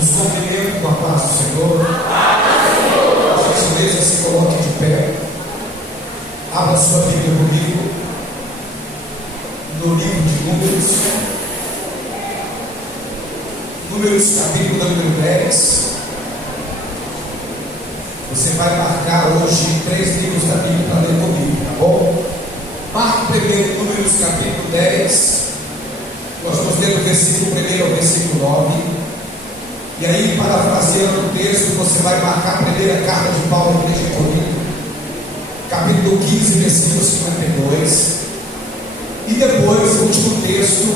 Os cumprimento com a paz do Senhor. Por gentileza, se coloque de pé. Abra sua Bíblia comigo no livro de Números. Números, capítulo número 10. Você vai marcar hoje 3 livros da Bíblia para ler comigo, tá bom? Marque primeiro Números, capítulo 10. Nós vamos ler do versículo 1 ao versículo 9. E aí, parafraseando o texto, você vai marcar a primeira carta de Paulo à igreja de Corinto, capítulo 15, versículo 52. E depois, o último texto,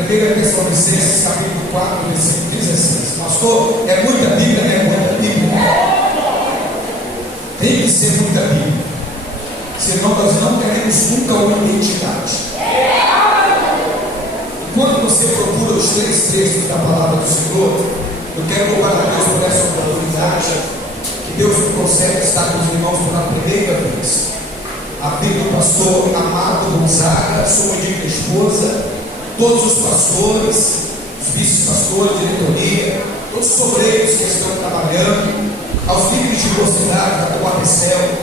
1 Tessalonicenses, capítulo 4, versículo 16. Pastor, é muita Bíblia? É muita Bíblia. Tem que ser muita Bíblia. Senão nós não teremos nunca uma identidade. Enquanto você procura os 3 textos da palavra do Senhor, eu quero louvar a Deus por essa oportunidade que Deus me concede estar com os irmãos pela primeira vez. A vida do pastor Amado Gonzaga, sua digna esposa, todos os pastores, os vice-pastores, diretoria, todos os obreiros que estão trabalhando, aos líderes de mocidade, da Coapecel.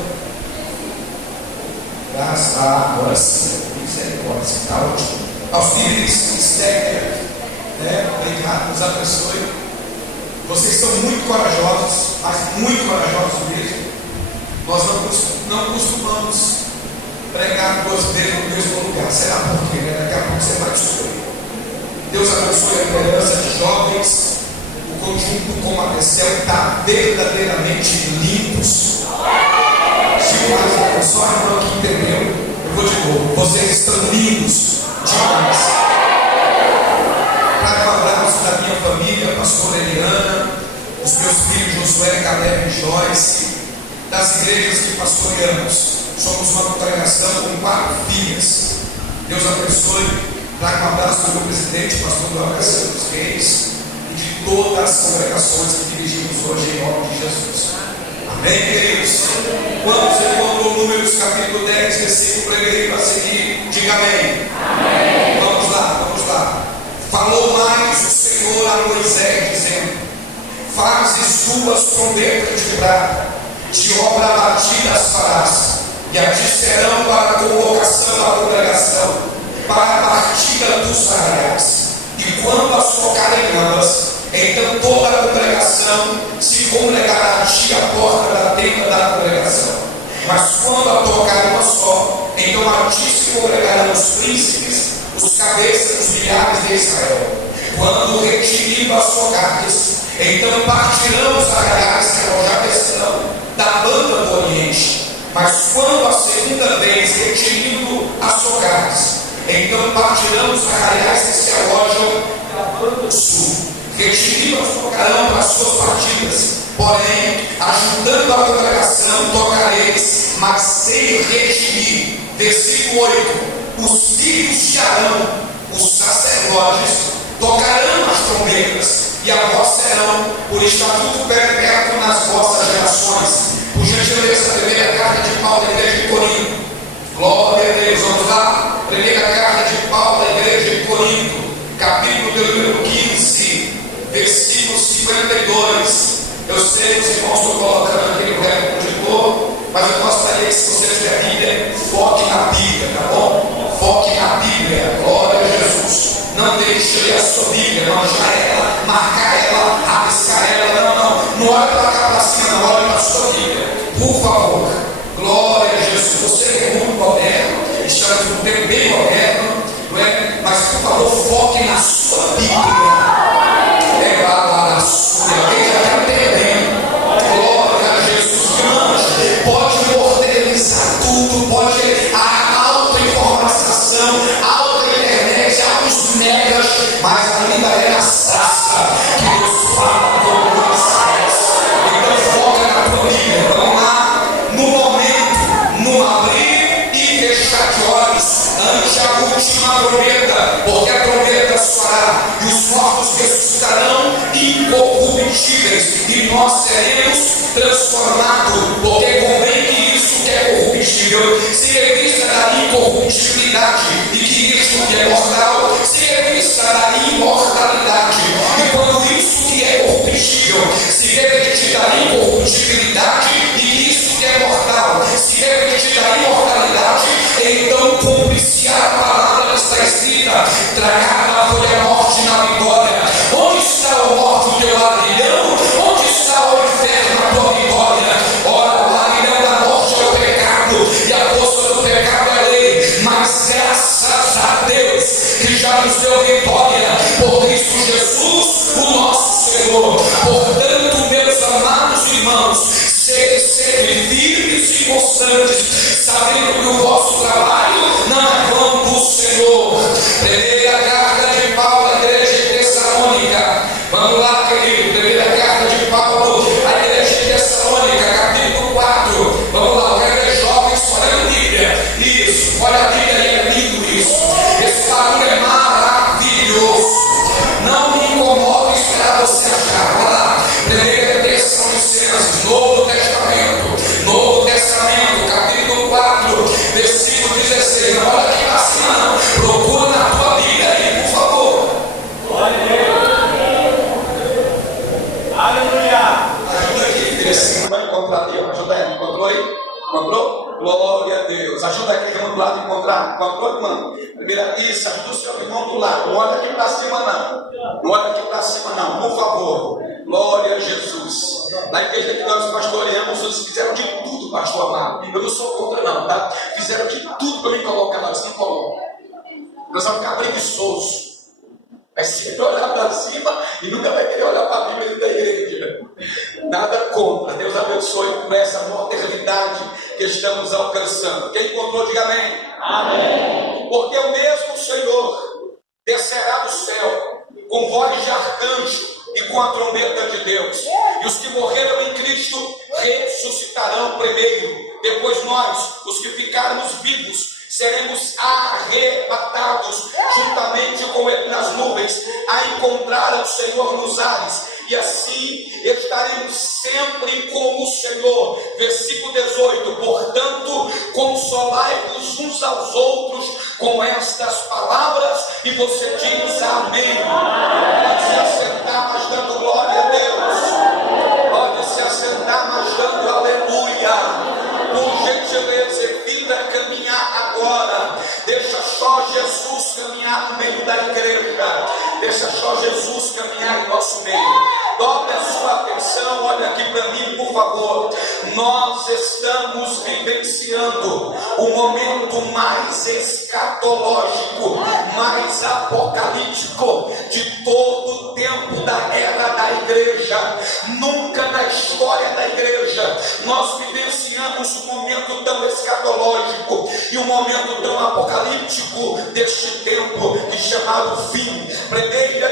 Graças a agora sim, misericórdia, está ótimo. Aos líderes Stecker, obrigado, nos abençoe. Vocês são muito corajosos, mas muito corajosos mesmo. Nós não costumamos pregar 2 vezes no mesmo lugar. Será por quê? Daqui a pouco você vai descobrir. Deus abençoe a liderança de jovens. O conjunto com a Becel está verdadeiramente limpos. Demais, só a irmã que entendeu. Eu vou de novo. Vocês estão lindos demais. Trago um abraço da minha família, pastora Eliana, os meus filhos Josué, Caleb e Joyce, das igrejas que pastoreamos. Somos uma congregação com 4 filhas. Deus abençoe. Trago um abraço do meu presidente, pastor Glauber dos Reis, e de todas as congregações que dirigimos hoje em nome de Jesus. Amém, queridos? Quando você encontrou Números capítulo 10, versículo 1 a seguir, diga amém. Amém. Vamos lá. Falou mais o Senhor a Moisés, dizendo: fazes tuas trombetas de prata, de obra batidas farás, e a ti serão para a convocação da congregação, para a partida dos arraiais. E quando as tocarem ambas, então toda a congregação se congregará a ti à porta da tenda da congregação. Mas quando a tocar uma só, então a ti se congregarão os príncipes, os cabeças dos milhares de Israel. Quando retiriam as tocadas, então partirão os arraiais que já estão da banda do Oriente. Mas quando a segunda vez retiriam as tocadas, então partirão os arraiais que se alojam da banda do sul. Retiriam tocarão para as suas partidas, porém, ajudando a congregação, tocareis, mas sem retirir. Versículo 8: os filhos de Arão, os sacerdotes, tocarão as trombetas, e a vós serão por estatuto perpétuo nas vossas gerações. Por gentileza, primeira carta de Paulo à igreja de Corinto. Glória a Deus, vamos lá. Primeira carta de Paulo à igreja de Corinto, capítulo número 15, versículo 52. Eu sei que os irmãos estão colocando aqui no verbo projetor, mas eu gostaria que, se você tiver a Bíblia, foque na Bíblia, tá bom? Foque na Bíblia, glória a Jesus. Não deixe a sua Bíblia, manjar ela, marcar ela, rabiscar ela, não olhe para cá para cima, não olhe para a sua Bíblia, por favor. Glória a Jesus. Você que é muito moderno, estamos num tempo bem moderno, não é? Mas por favor, foque na sua Bíblia. Alguém já está entendendo? Glória a Jesus. Pode modernizar tudo, pode a auto-informação, auto-internet, autos megas, mas ainda é na saça que Deus fala com Moisés. Então foca na tua Bíblia. Vamos lá. No momento, no abrir e fechar de olhos, ante a última trombeta, porque a trombeta soará e os mortos ressuscitarão incorruptíveis, e nós seremos transformados, porque convém que isso que é corruptível se revista da incorruptibilidade, e que isso que é mortal se revista da imortalidade. E quando isso que é Glória a Deus. Ajuda aquele irmão do lado a encontrar. Encontrou, irmão? Primeira, isso, ajuda o seu irmão do lado. Não olha aqui para cima, não. Não olha aqui para cima, não. Por favor. Glória a Jesus. Na igreja que nós pastoreamos, eles fizeram de tudo, pastor amado. Eu não sou contra, não, tá? Fizeram de tudo para me colocar lá. Você não coloca. Nós vamos ficar preguiçosos. Vai sempre olhar para cima e nunca vai querer olhar para a Bíblia da igreja. Nada contra. Deus abençoe por essa modernidade que estamos alcançando. Quem encontrou, diga amém. Amém. Porque o mesmo Senhor descerá do céu com voz de arcanjo e com a trombeta de Deus. E os que morreram em Cristo ressuscitarão primeiro. Depois nós, os que ficarmos vivos, seremos arrebatados juntamente com ele nas nuvens, a encontrar o Senhor nos ares, e assim estaremos sempre com o Senhor. Versículo 18: portanto, consolai-vos uns aos outros com estas palavras, e você diz amém. Pode se assentar, mas dando glória a Deus. Pode se assentar, mas dando aleluia. Por gentileza, evita caminhar agora. Deixa só Jesus caminhar no meio da igreja. Deixa só Jesus caminhar em nosso meio. Dobre a sua atenção, olha aqui para mim, por favor. Nós estamos vivenciando o momento mais escatológico, mais apocalíptico de todo o tempo da era da igreja. Nunca na história da igreja nós vivenciamos um momento tão escatológico e um momento tão apocalíptico deste tempo que chamado fim. 1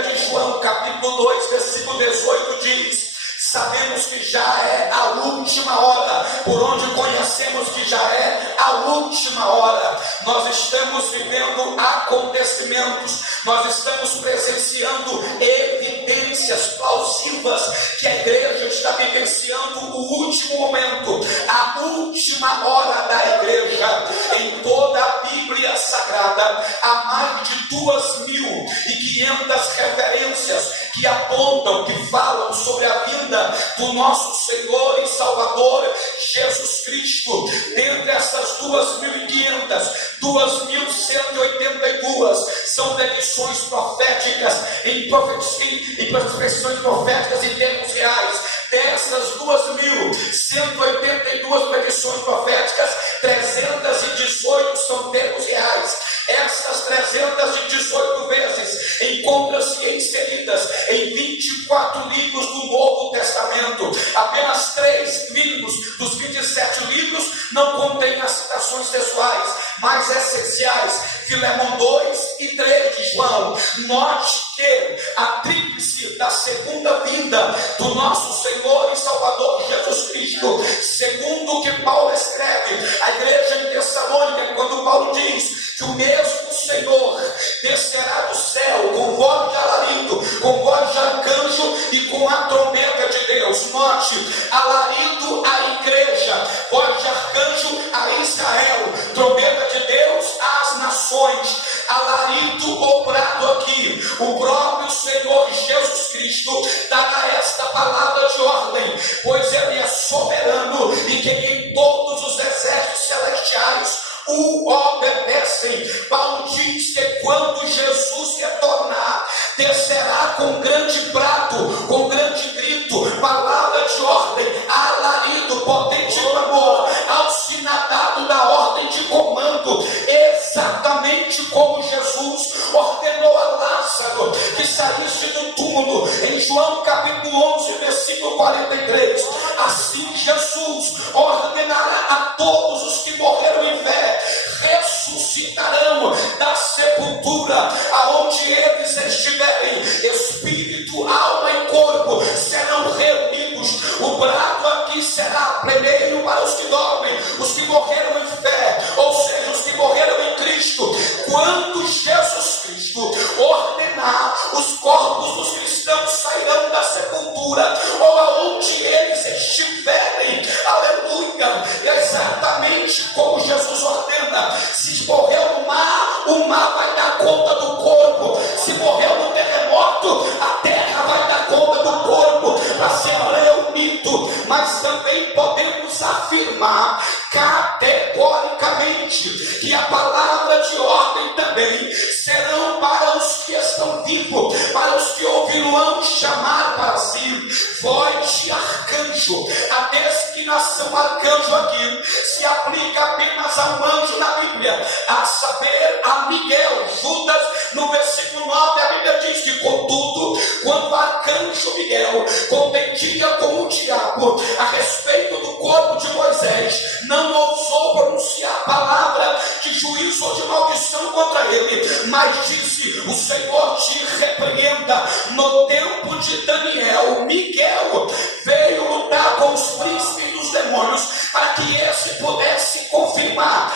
de João capítulo 2 versículo 18 diz: sabemos que já é a última hora. Por onde conhecemos que já é a última hora. Nós estamos vivendo acontecimentos, nós estamos presenciando evidências plausíveis que a igreja está vivenciando o último momento, a última hora da igreja. Em toda a Bíblia Sagrada há mais de 2.500 referências que apontam, que falam sobre a vinda do nosso Senhor e Salvador Jesus Cristo. Dentre essas 2.500, 2.182 são predições proféticas em expressões proféticas em termos reais. Dessas 2.182 predições proféticas, 318 são termos reais. Essas 318 vezes encontram-se inseridas em 24 livros do Novo Testamento. Apenas 3 livros dos 27 livros não contêm as citações textuais mais essenciais: Filemão 2 e 3 de João. Note que a tríplice da segunda vinda do nosso Senhor e Salvador Jesus Cristo, segundo o que Paulo escreve à igreja de Tessalônica, quando Paulo diz que o mesmo Senhor descerá do céu com voz de alarido, com voz de arcanjo e com a trombeta de Deus. Note: alarido à igreja, voz de arcanjo a Israel, trombeta de Deus às nações. Alarido obrado aqui, o próprio Senhor Jesus Cristo dará esta palavra de ordem, pois ele é soberano e que em todos os exércitos celestiais o obedecem. Paulo diz que quando Jesus retornar, descerá com grande brado, com grande grito, palavra de ordem, alarido, potente clamor, auxiliado da ordem de comando, exatamente como Jesus ordenou a Lázaro que saísse do túmulo, em João capítulo 11, versículo 43. Assim Jesus ordenará a todos os que morreram em fé, ressuscitarão da sepultura, aonde eles estiverem, espírito, alma e corpo serão reunidos. O brado aqui será primeiro para os que dormem, os que morreram em fé, ou seja, os que morreram em Cristo. Quando Jesus Cristo ordenar, os corpos dos cristãos sairão da sepultura, ou aonde eles estiverem, aleluia, exatamente como Jesus ordena. Se morreu no mar, o mar vai dar conta do corpo. Se morreu no terremoto, a terra vai dar conta do corpo, para ser reunido isso, mas também podemos afirmar categoricamente que a palavra de ordem também serão para os que estão vivos, para os que ouvirão chamar para si voz de arcanjo. A designação arcanjo aqui se aplica apenas a um anjo na Bíblia, a saber, a Miguel. Judas, no versículo 9, a Bíblia diz que, contudo, quando o arcanjo Miguel contendia com o diabo a respeito do corpo de Moisés, não ousou pronunciar a palavra de juízo ou de maldição contra ele, mas disse: o Senhor te repreenda. No tempo de Daniel, Miguel veio lutar com os príncipes dos demônios para que esse pudesse confirmar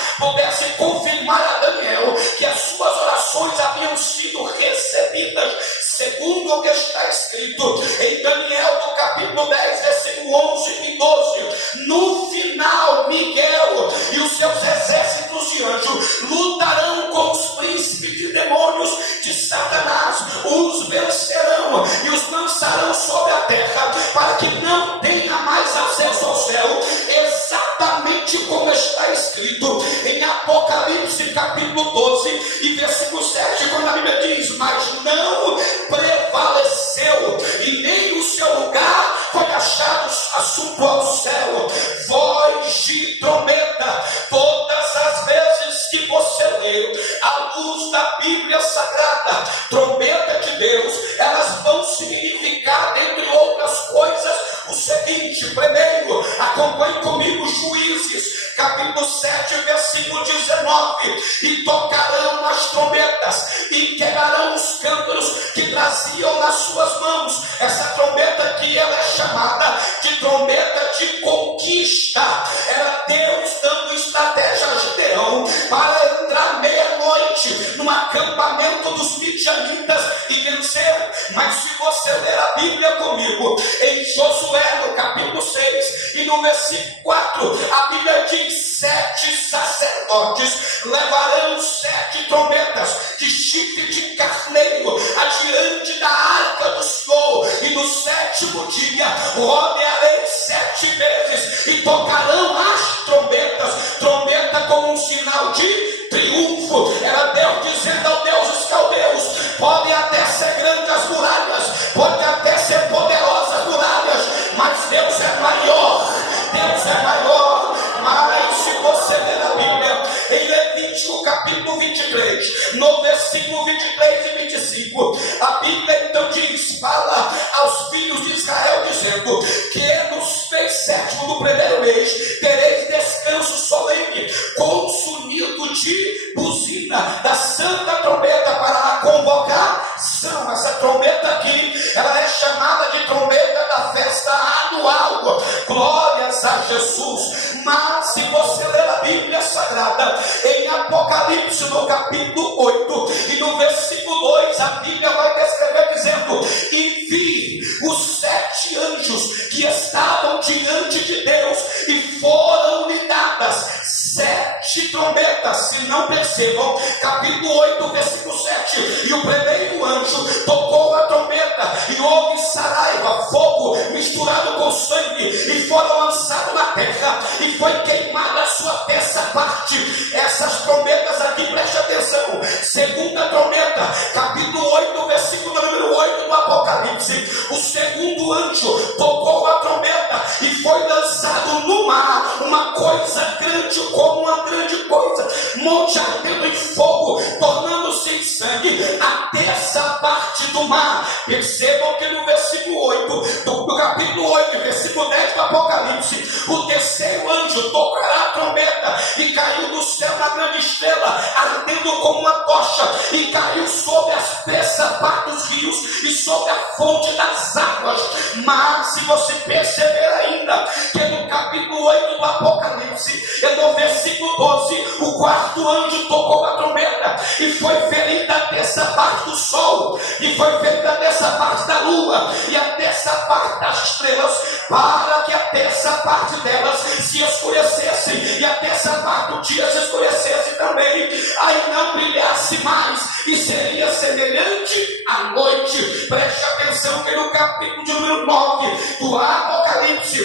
a Daniel que as suas orações haviam sido recebidas, segundo o que está escrito em Daniel, no capítulo 10, versículo 11 e 12. No final, Miguel e os seus exércitos de anjos lutarão com os príncipes de demônios de Satanás, os vencerão e os lançarão sobre a terra, para que não tenha mais acesso ao céu, exatamente como está escrito em Apocalipse capítulo 12 e versículo 7, quando a Bíblia diz: mas não prevaleceu, e nem o seu lugar foi achado assunto ao céu. Voz de trombeta, todas as vezes que você lê à luz da Bíblia Sagrada, trombeta de Deus, elas vão significar, dentre outras coisas, o seguinte. Primeiro, acompanhe comigo Juízes capítulo 7, versículo 19: e tocarão as trombetas e quebrarão os cântaros que traziam nas suas mãos. Essa trombeta aqui, ela é chamada de trombeta de conquista. Era Deus dando estratégia a Gideão para entrar meia-noite num acampamento dos midianitas e vencer. Mas se você ler a Bíblia comigo, em Josué no capítulo 6 e no versículo 4, a Bíblia diz: 7 sacerdotes levarão 7 trombetas de chifre de carneiro adiante da arca do Senhor, e no 7º dia rodearei 7 vezes e tocarão as trombetas. Trombeta como um sinal de triunfo. Era Deus dizendo ao Deus dos caldeus: podem até ser grandes as muralhas, podem até ser poderosas as muralhas, mas Deus é maior. Deus é maior. Mas se você ler a Bíblia em Levítico capítulo 23, no versículo 23 e 25, a Bíblia então diz, fala aos filhos de Israel dizendo que nos mês 7º do primeiro mês tereis descanso solene, com sonido de buzina da santa trombeta para a convocação. Essa trombeta aqui, ela é chamada de trombeta da festa anual. Glórias a Jesus. Mas se você ler a Bíblia Sagrada em Apocalipse no capítulo 8 e no versículo 2, a Bíblia vai descrever dizendo: e vi os 7 anjos que estavam diante de Deus, e foram-lhe dadas 7 trombetas. Se não percebam, capítulo 8, versículo 7: e o primeiro anjo tocou a trombeta, e houve saraiva, fogo misturado com sangue, e foram lançados na terra, e foi queimada a sua terça parte. Essas trombetas aqui, preste atenção. Segunda trombeta, capítulo 8, versículo número 8 do Apocalipse: o segundo anjo tocou a trombeta, e foi lançado no mar uma coisa grande como uma grande coisa, monte ardendo em fogo, tornando-se em sangue a terça parte do mar. Percebam que no versículo 8 do capítulo 8, versículo 10 do Apocalipse, o terceiro anjo tocará a trombeta, e caiu do céu uma grande estrela, ardendo como uma tocha, e caiu sobre as terça parte dos rios e sobre a fonte das águas. Mas se você perceber ainda que no capítulo 8 do Apocalipse, no versículo 12, o quarto anjo tocou a trombeta, e foi ferida a terça parte do sol, e foi ferida a terça parte da lua, e a terça parte das estrelas, para que a terça parte delas se escurecesse, e a terça parte do dia se escurecesse também, aí não brilhasse mais, e seria semelhante à noite. Preste atenção que no capítulo de número 9 do Apocalipse,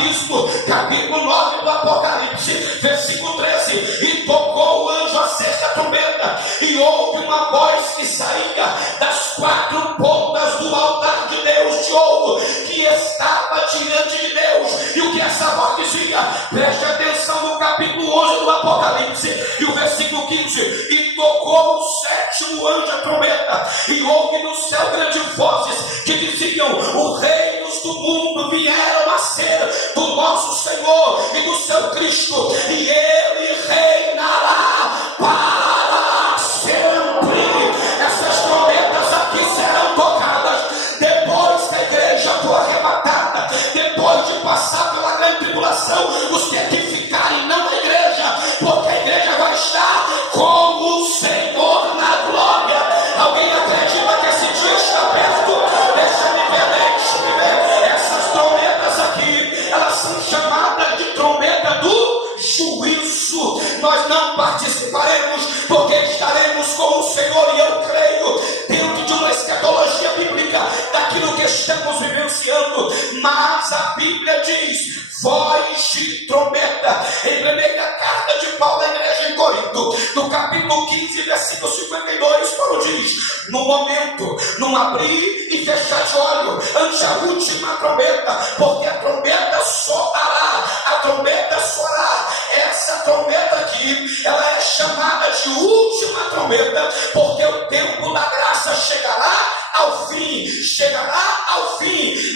abismo. Capítulo 9 do Apocalipse, versículo 13: e tocou o anjo a sexta trombeta, e houve uma voz que saía das quatro pontas do altar de Deus de ouro, que estava diante de Deus. E o que essa voz dizia? Preste atenção no capítulo 11 do Apocalipse, e o versículo 15: e tocou o sétimo anjo a trombeta, e houve no céu grandes vozes que diziam: os reinos do mundo vieram a ser do nosso Senhor e do seu Cristo, e ele reinará para sempre. Essas trombetas aqui serão tocadas depois que a igreja for arrebatada, depois de passar pela grande tribulação. Os que aqui ficarem, não a igreja, porque a igreja vai estar com o Senhor na glória. Alguém acredita que esse dia está perto? Deixa-me ver. Essas trombetas aqui, elas são chamadas de trombeta do juízo. Nós não participaremos, porque estaremos com o Senhor, e eu creio, dentro de uma escatologia bíblica, daquilo que estamos vivenciando. Mas a Bíblia diz: voz de trombeta. Em primeira carta de Paulo à igreja em Corinto, no capítulo 15, versículo 52, Paulo diz: no momento, num abrir e fechar de olho, ante a última trombeta, porque a trombeta soará, a trombeta soará. Essa trombeta aqui, ela é chamada de última trombeta, porque o tempo da graça chegará ao fim.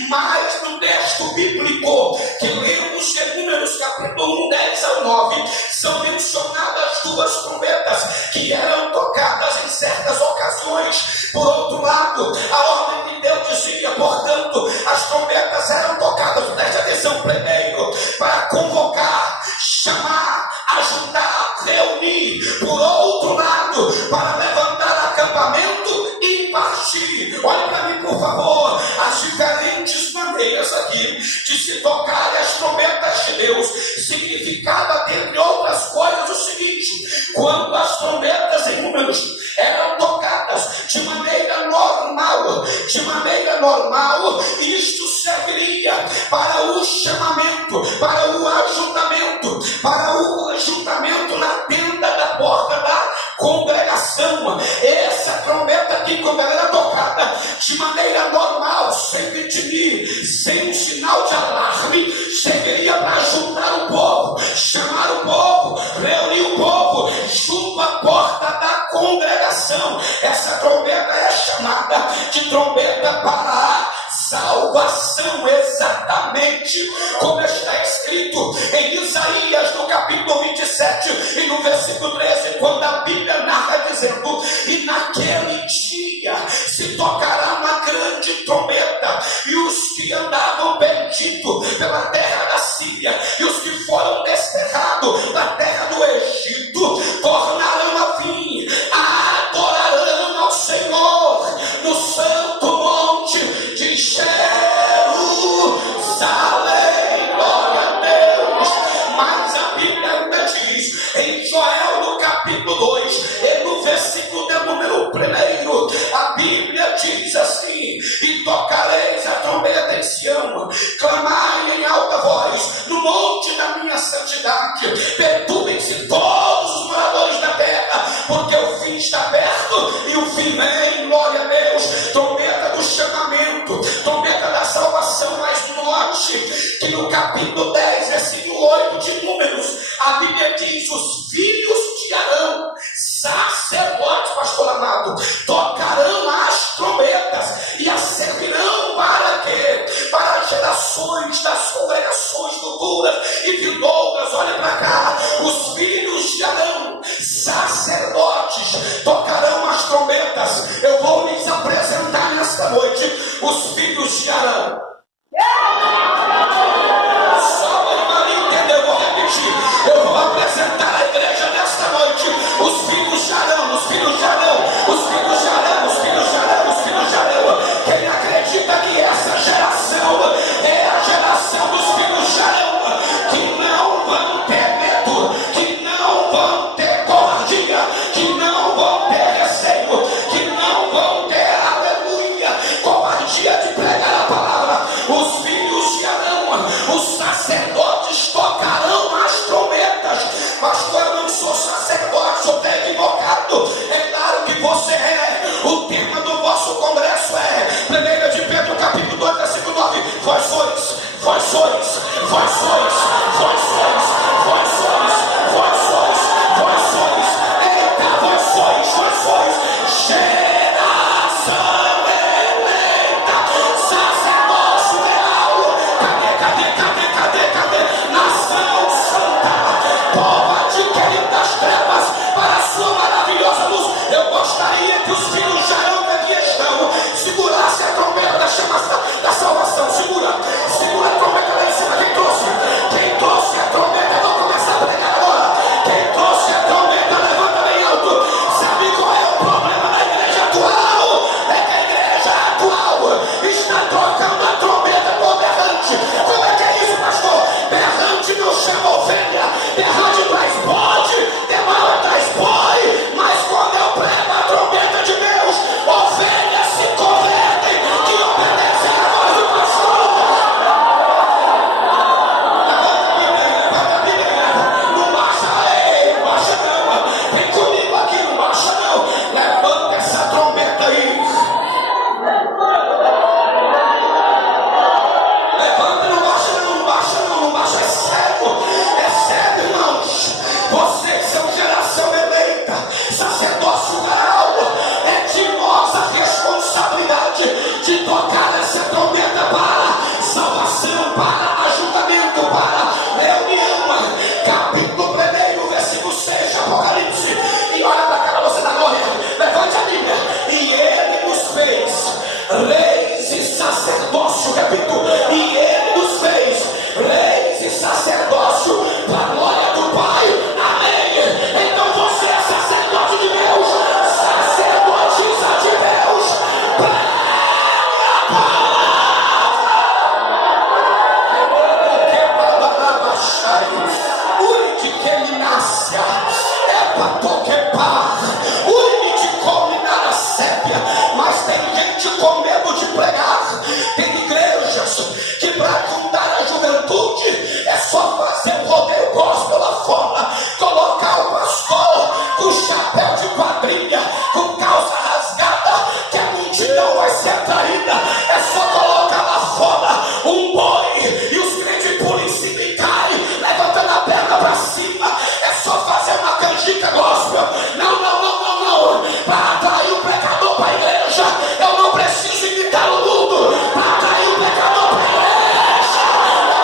Mas no texto bíblico que lemos em Números capítulo 1, 10 ao 9, são mencionadas duas trombetas que eram tocadas em certas ocasiões. Por outro lado, a ordem de Deus dizia, portanto, as trombetas eram tocadas, preste atenção, primeiro, para convocar, chamar, ajudar, reunir. Por outro lado, para levantar acampamento e partir. Olha para mim, por favor, as diferentes maneiras aqui de se tocar as trombetas de Deus. Significava, dentre outras coisas, o seguinte: quando as trombetas em Números eram tocadas de maneira normal, isto serviria para o chamamento, para o ajuntamento na tenda da porta da congregação. Essa trombeta aqui, quando ela era tocada de maneira normal, sem vitilir, sem um sinal de alarme, serviria para ajuntar o povo, chamar o povo, reunir o povo junto à porta da congregação. Essa trombeta é chamada de trombeta para a salvação, exatamente como está escrito em Isaías, no capítulo 27 e no versículo 13, quando a Bíblia narra dizendo: e naquele dia se tocará uma grande trombeta, e os que andavam perdidos pela terra da Síria, e os que foram desterrados da terra do Egito, tornarão a vir, adorarão ao Senhor no santo monte de Jerusalém. Glória a Deus. Mas a Bíblia ainda diz em Joel, no capítulo 2 e no versículo de número 1, a Bíblia diz assim: e tocareis a trombeta em Sião, clamai em alta voz no monte da minha santidade, perturbem-se todos os moradores da terra, porque o fim está perto e o fim vem. Glória a Deus. Trombeta do chamamento, trombeta da salvação. Mas note que no capítulo 10, versículo 8 de Números, a Bíblia diz: os filhos de Arão, sacerdotes, pastor amado, tocarão as trombetas e as servirão para quê? Para gerações das congregações futuras e vindouras. Olha para cá, os filhos de Arão, sacerdotes, tocarão as trombetas. Eu vou lhes apresentar nesta noite os filhos de Arão. Só para entender, eu vou repetir. Eu vou apresentar a igreja nesta noite os filhos de Arão, os filhos de Arão, os filhos de Arão, os filhos de Arão, os filhos de Arão. Quem acredita que essa geração é a geração dos filhos de Arão, que não vão ter medo, que não vão ter covardia, que não vão ter receio, que não vão ter, aleluia, covardia de pregar a palavra. Os filhos de Arão, os sacerdotes, pregar. Ui, de combinar a sépia. Mas tem gente com medo de pregar. Tem igrejas que para juntar a juventude é só fazer um rodeio gospel lá fora, colocar o pastor com chapéu de quadrilha, com calça rasgada, que a multidão vai ser atraída. É só colocar lá fora um boi e os crentes pulam em cima e caem, levantando a perna para cima. É só fazer uma canjica gospel. Não. Para atrair o pecador para a igreja, eu não preciso imitar o mundo. Para atrair o pecador para a igreja,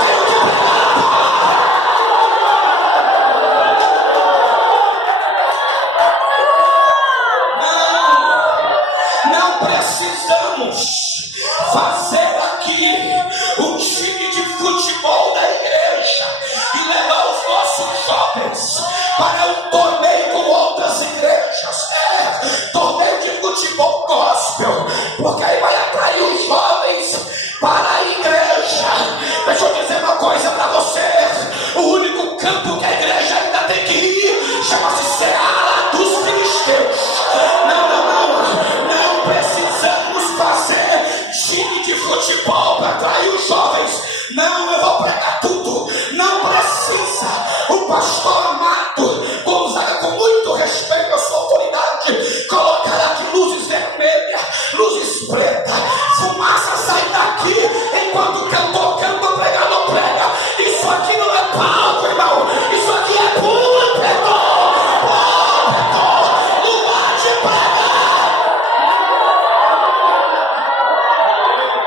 eu tenho que pregar. Não precisamos fazer aqui um time de futebol da igreja e levar os nossos jovens para um torneio com outras igrejas. Torneio de futebol gospel, porque aí vai atrair os jovens para a igreja. Deixa eu dizer uma coisa para você: o único campo que a igreja ainda tem que ir chama-se Seara dos Filisteus. Não precisamos fazer time de futebol para atrair os jovens. Não, eu vou pregar tudo. Não precisa. O pastor amado Gonzaga, com muito respeito à sua autoridade, colocará aqui luzes vermelhas, luzes pretas, fumaça sai daqui enquanto o cantor canta, o pregador prega. Isso aqui não é palco, irmão. Isso aqui é púlpito. Lugar de pregar.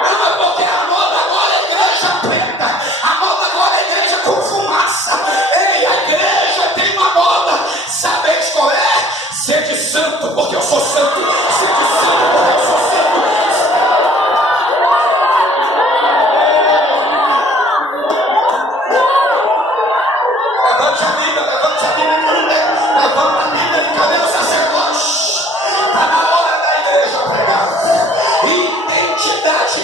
Não é porque a moda agora é a igreja preta, a moda agora é a igreja com fumaça. Ei, a igreja tem uma moda. Sabeis qual é? Sede santo, porque eu sou santo. Sede santo, porque eu sou santo. Levante a Bíblia, levante a Bíblia, cadê o sacerdote? Está na hora da igreja pregar. Identidade,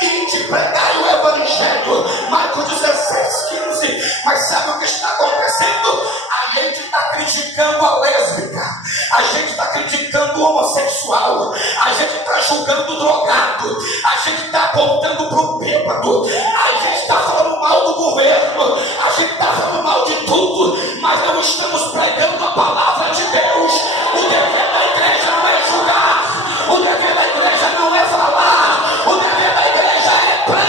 ide pregar o evangelho. Marcos 16:15. Mas sabe o que está acontecendo? A gente está criticando a lésbica, a gente está criticando o homossexual, a gente está julgando o drogado, a gente está apontando para o bêbado, a gente está falando mal do governo, a gente está falando mal de tudo, mas não estamos pregando a palavra de Deus. O dever da igreja não é julgar, o dever da igreja não é falar, o dever da igreja é pregar.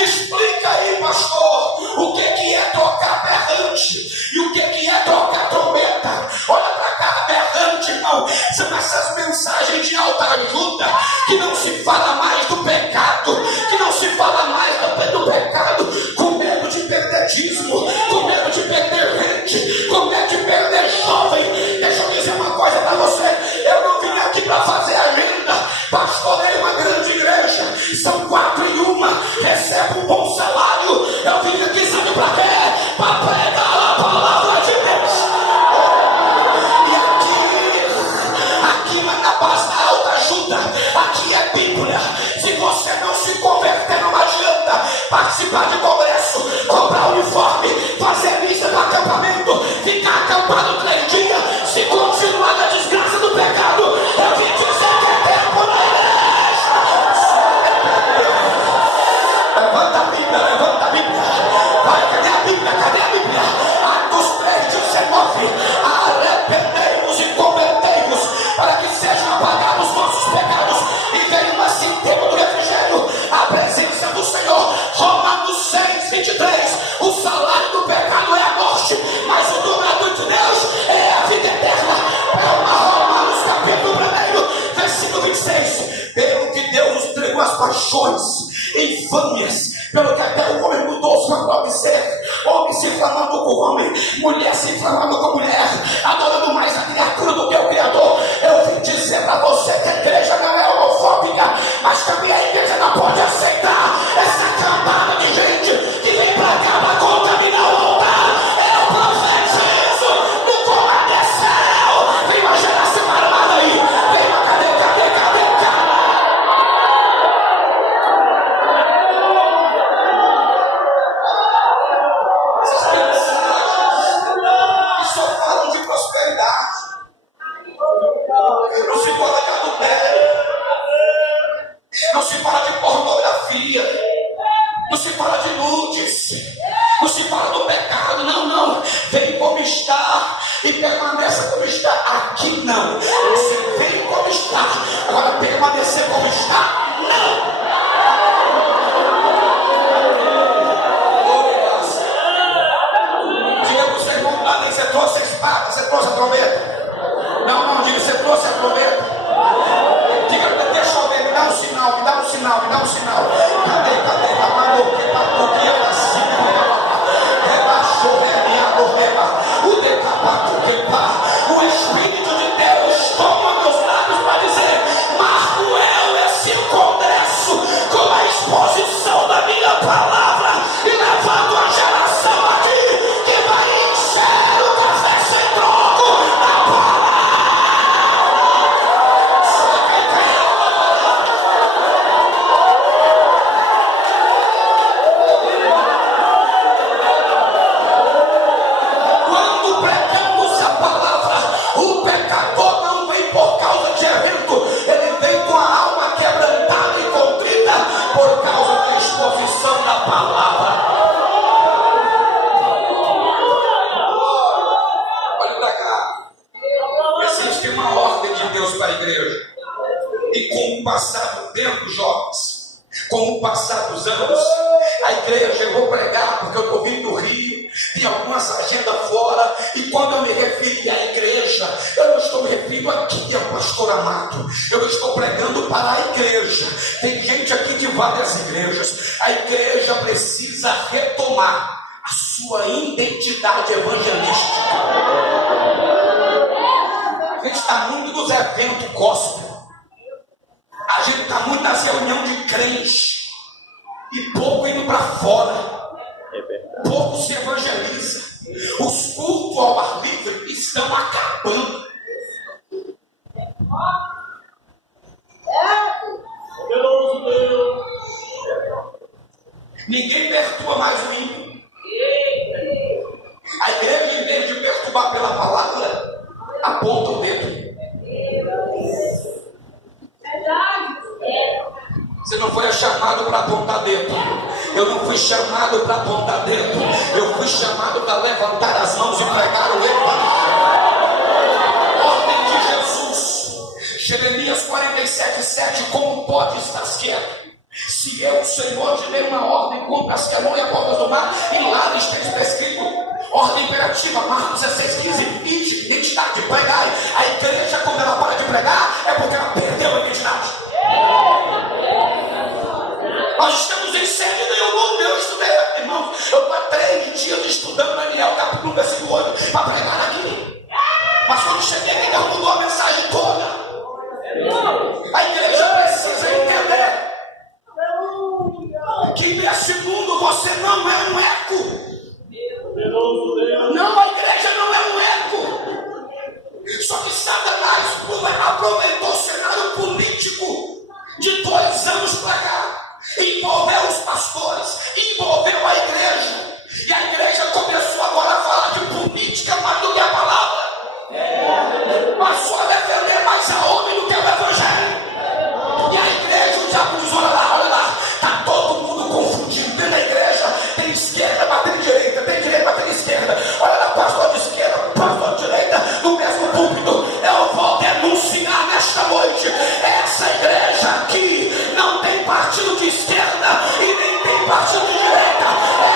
Explica aí, pastor, o que é tocar berrante e o que é tocar trombeta. Olha pra cá, berrante, irmão. São essas mensagens de alta ajuda que não se fala mais do pecado, que não se fala mais do pecado, com medo de perder dízimo, com medo de perder gente, com medo de perder jovem. Deixa eu dizer uma coisa pra você: eu não vim aqui pra fazer agenda. Pastorei uma grande igreja, são 4 em 1, recebo um bom salário. Eu vim aqui, sabe pra quê? Pra pregar a palavra de Deus. E aqui não é na base da alta ajuda, aqui é Bíblia. Se você não se converter, não adianta participar de congresso, comprar uniforme, fazer lista do acampamento, ficar acampado 3 dias. Se continuar na desgraça do pecado, eu vim dizer que é tempo na igreja. Levanta a Bíblia. Vai, cadê a Bíblia? Atos 3:19. Arrependei-vos e convertei-vos, para que sejam apagados nossos pecados e venham assim tempo do refrigério, a presença do Senhor. Romanos 6:23. O salário do pecado é a morte, mas o dom gratuito de Deus é a vida eterna. Romanos capítulo 1, versículo 26. Pelo que Deus nos entregou as paixões infâmias, pelo que até o homem mudou sua própria ser, homem se inflamando com homem, mulher se inflamando com mulher, adorando mais a criatura do que o Criador. Eu vim dizer para você que a igreja não é homofóbica, mas também a igreja não pode aceitar essa cambada de gente fala de pornografia, não se fala de nudes, não se fala do pecado, não. Vem como está e permaneça como está. Aqui não. Você vem como está, agora permanecer como está, não. Diga para o seu irmão, você trouxe a espada, você trouxe a trombeta. Não, diga, você trouxe a trombeta. Diga, deixa eu ver, me dá um sinal. Cadê? O Espírito de Deus toma meus lábios para dizer: marco eu esse congresso com a exposição da minha palavra e levando a geração aqui que vai encher o café sem troco na palavra. Quando pregamos a palavra, o pecador não vem por causa de evento, ele vem com a alma quebrantada e contrita por causa da exposição da palavra. Olha para cá. Existe uma ordem de Deus para a igreja. E com o passar do tempo, jovens, com o passar dos anos, a igreja, eu vou pregar porque eu estou vindo do Rio, tem algumas agendas fora, e quando eu me refiro à igreja, eu não estou me referindo aqui ao pastor Amato, eu estou pregando para a igreja. Tem gente aqui de várias igrejas. A igreja precisa retomar a sua identidade evangelística. A gente está muito nos eventos gospel, a gente está muito nas reuniões de crente e pouco indo para fora, pouco se evangeliza. Os cultos ao ar livre estão acabando. Ninguém perturba mais o ímpio. A igreja, em vez de perturbar pela palavra, aponta o dedo. Você não foi chamado para apontar dedo. Eu não fui chamado para apontar dedo. Eu fui chamado para levantar as mãos e pregar o evangelho. Ordem de Jesus. Jeremias 47:7. Como pode estar quieto? Se eu, Senhor, te dei uma ordem contra as que e a portas do mar, e lá está escrito, ordem imperativa, Marcos 16:15, identidade, pregai. A igreja, quando ela para de pregar, é porque ela perdeu a identidade. Nós estamos em sede do mundo. Eu estudei, irmão, eu estou há 3 dias estudando Daniel, capítulo 1, versículo 8, para pregar aqui. Mas quando cheguei aqui, Deus mudou a mensagem toda. A igreja precisa entender que nesse mundo você não é um eco. Não, a igreja não é um eco. Só que Satanás aproveitou o cenário político de 2 anos para cá. Envolveu os pastores, envolveu a igreja. E a igreja começou agora a falar de política mais do que a palavra. Passou a defender mais a homem do que o evangelho. E a igreja, o diabo diz, olha lá, está todo mundo confundido. Dentro da igreja tem esquerda batendo direita, tem direita batendo esquerda. Olha lá, pastor de esquerda, pastor de direita, no mesmo púlpito. Eu vou denunciar nesta noite. Essa igreja aqui não tem partido de esquerda e nem tem partido de direita.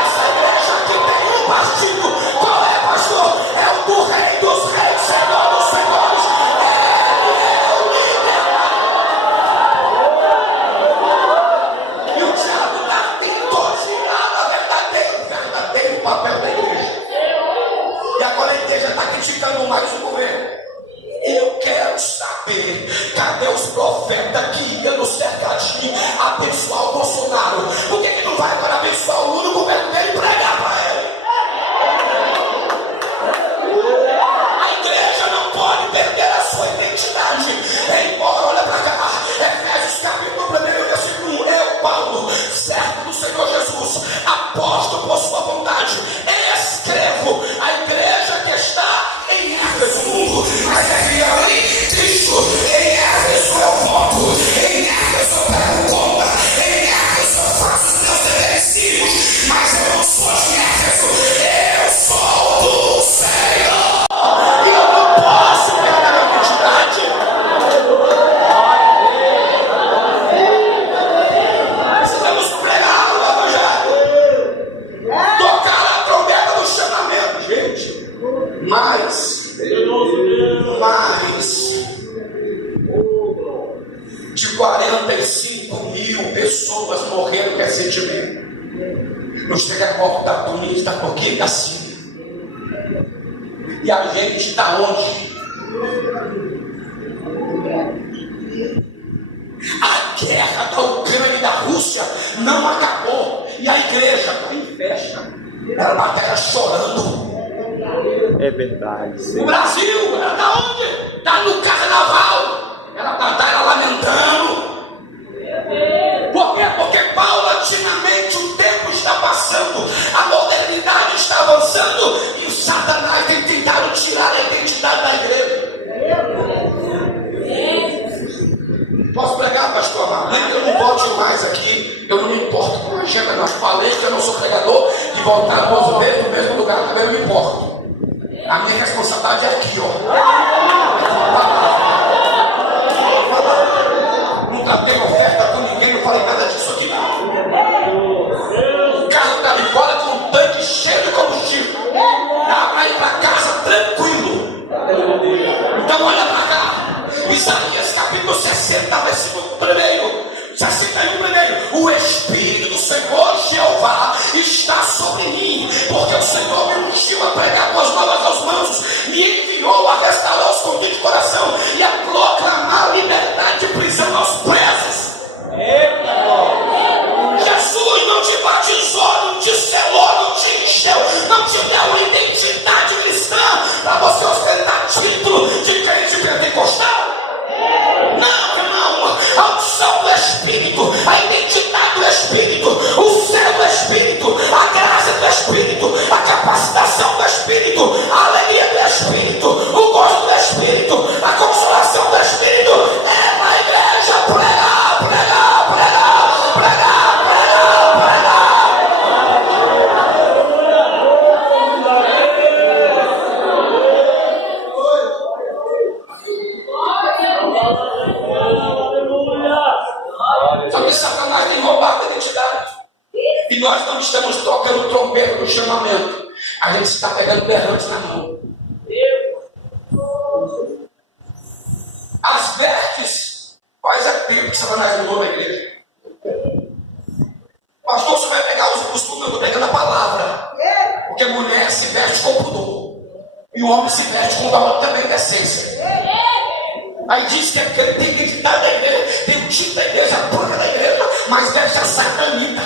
Essa igreja aqui tem um partido. Qual é, pastor? É o do Rei dos Reis, Senhor dos Senhores. Ele é o líder. E o diabo está tentou tirar o verdadeiro papel da igreja. E agora a igreja está criticando mais o governo. Eu quero saber, cadê os profetas que iam no cercadinho abençoar o Bolsonaro? Por que não vai para abençoar o Lula, o governo dele, e pregar para ele? A igreja não pode perder a sua identidade. Embora, olha para cá, Efésios capítulo 1, versículo 1. Eu, Paulo, servo do Senhor Jesus, apóstolo por sua vontade, escrevo a igreja que está em Éfeso. Mas é Cristo, em Éfeso eu volto, em Éfeso eu pego conta, morreram recentemente. Não chega a morte da Tunísia, da Turquia e da Síria. E a gente está onde? A guerra da Ucrânia e da Rússia não acabou. E a igreja está em festa. Ela batalha chorando. É verdade. Sim. O Brasil, ela está onde? Está no carnaval. Ela batalha lamentando. Por quê? Porque paulatinamente o tempo está passando, a modernidade está avançando e o Satanás tem tentado tirar a identidade da igreja. Posso pregar, pastor Amado? Nem que eu não volte mais aqui, eu não me importo com a agenda, nós falei que eu não sou pregador de voltar 12 vezes no mesmo lugar, também não me importo. A minha responsabilidade é aqui, Nunca tenho oferta com ninguém, não falei nada disso aqui não. O carro está ali fora com um tanque cheio de combustível. Dá para ir para casa tranquilo. Então olha para cá. Isaías capítulo 60, versículo 1. 61. O Espírito do Senhor Jeová está sobre mim, porque o Senhor me ungiu a pregar boas novas aos mansos, me enviou a restaurar os contritos de coração e a proclamar a liberdade de prisão aos presos. Jesus não te batizou, não te selou, não te encheu, não te deu uma identidade cristã para você ostentar título de crente pentecostal. Não, irmão, a unção do Espírito, a identidade do Espírito, o céu do Espírito, a graça do Espírito, a capacitação do Espírito, a alegria do Espírito, o gosto do Espírito, a consolação do Espírito. É na igreja pregar, pregar, pregar, pregar, pregar, pregar. Só que Satanás tem roubado a identidade. E nós não estamos tocando trombeta no chamamento. A gente está pegando berrante na mão. As vestes, faz tempo que Satanás mudou na igreja. Pastor, você vai pegar os costumes, eu estou pegando a palavra. Porque a mulher se veste com pudor. E o homem se veste com valor também da essência. Aí diz que ele tem identidade da igreja, tem o tipo da igreja, a placa da igreja, mas veste a satanita.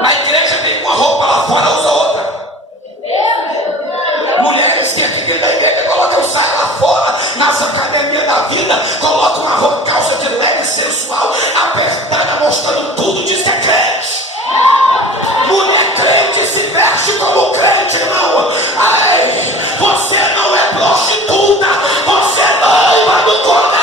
Na igreja tem uma roupa, lá fora usa outra. Mulheres que aqui dentro da igreja colocam saia lá fora, nas academias da vida, colocam uma roupa, calça de leve sensual, apertada, mostrando tudo, diz que é crente. Mulher crente se veste como crente, irmão. Ai, você não é prostituta, você é noiva do Cordeiro.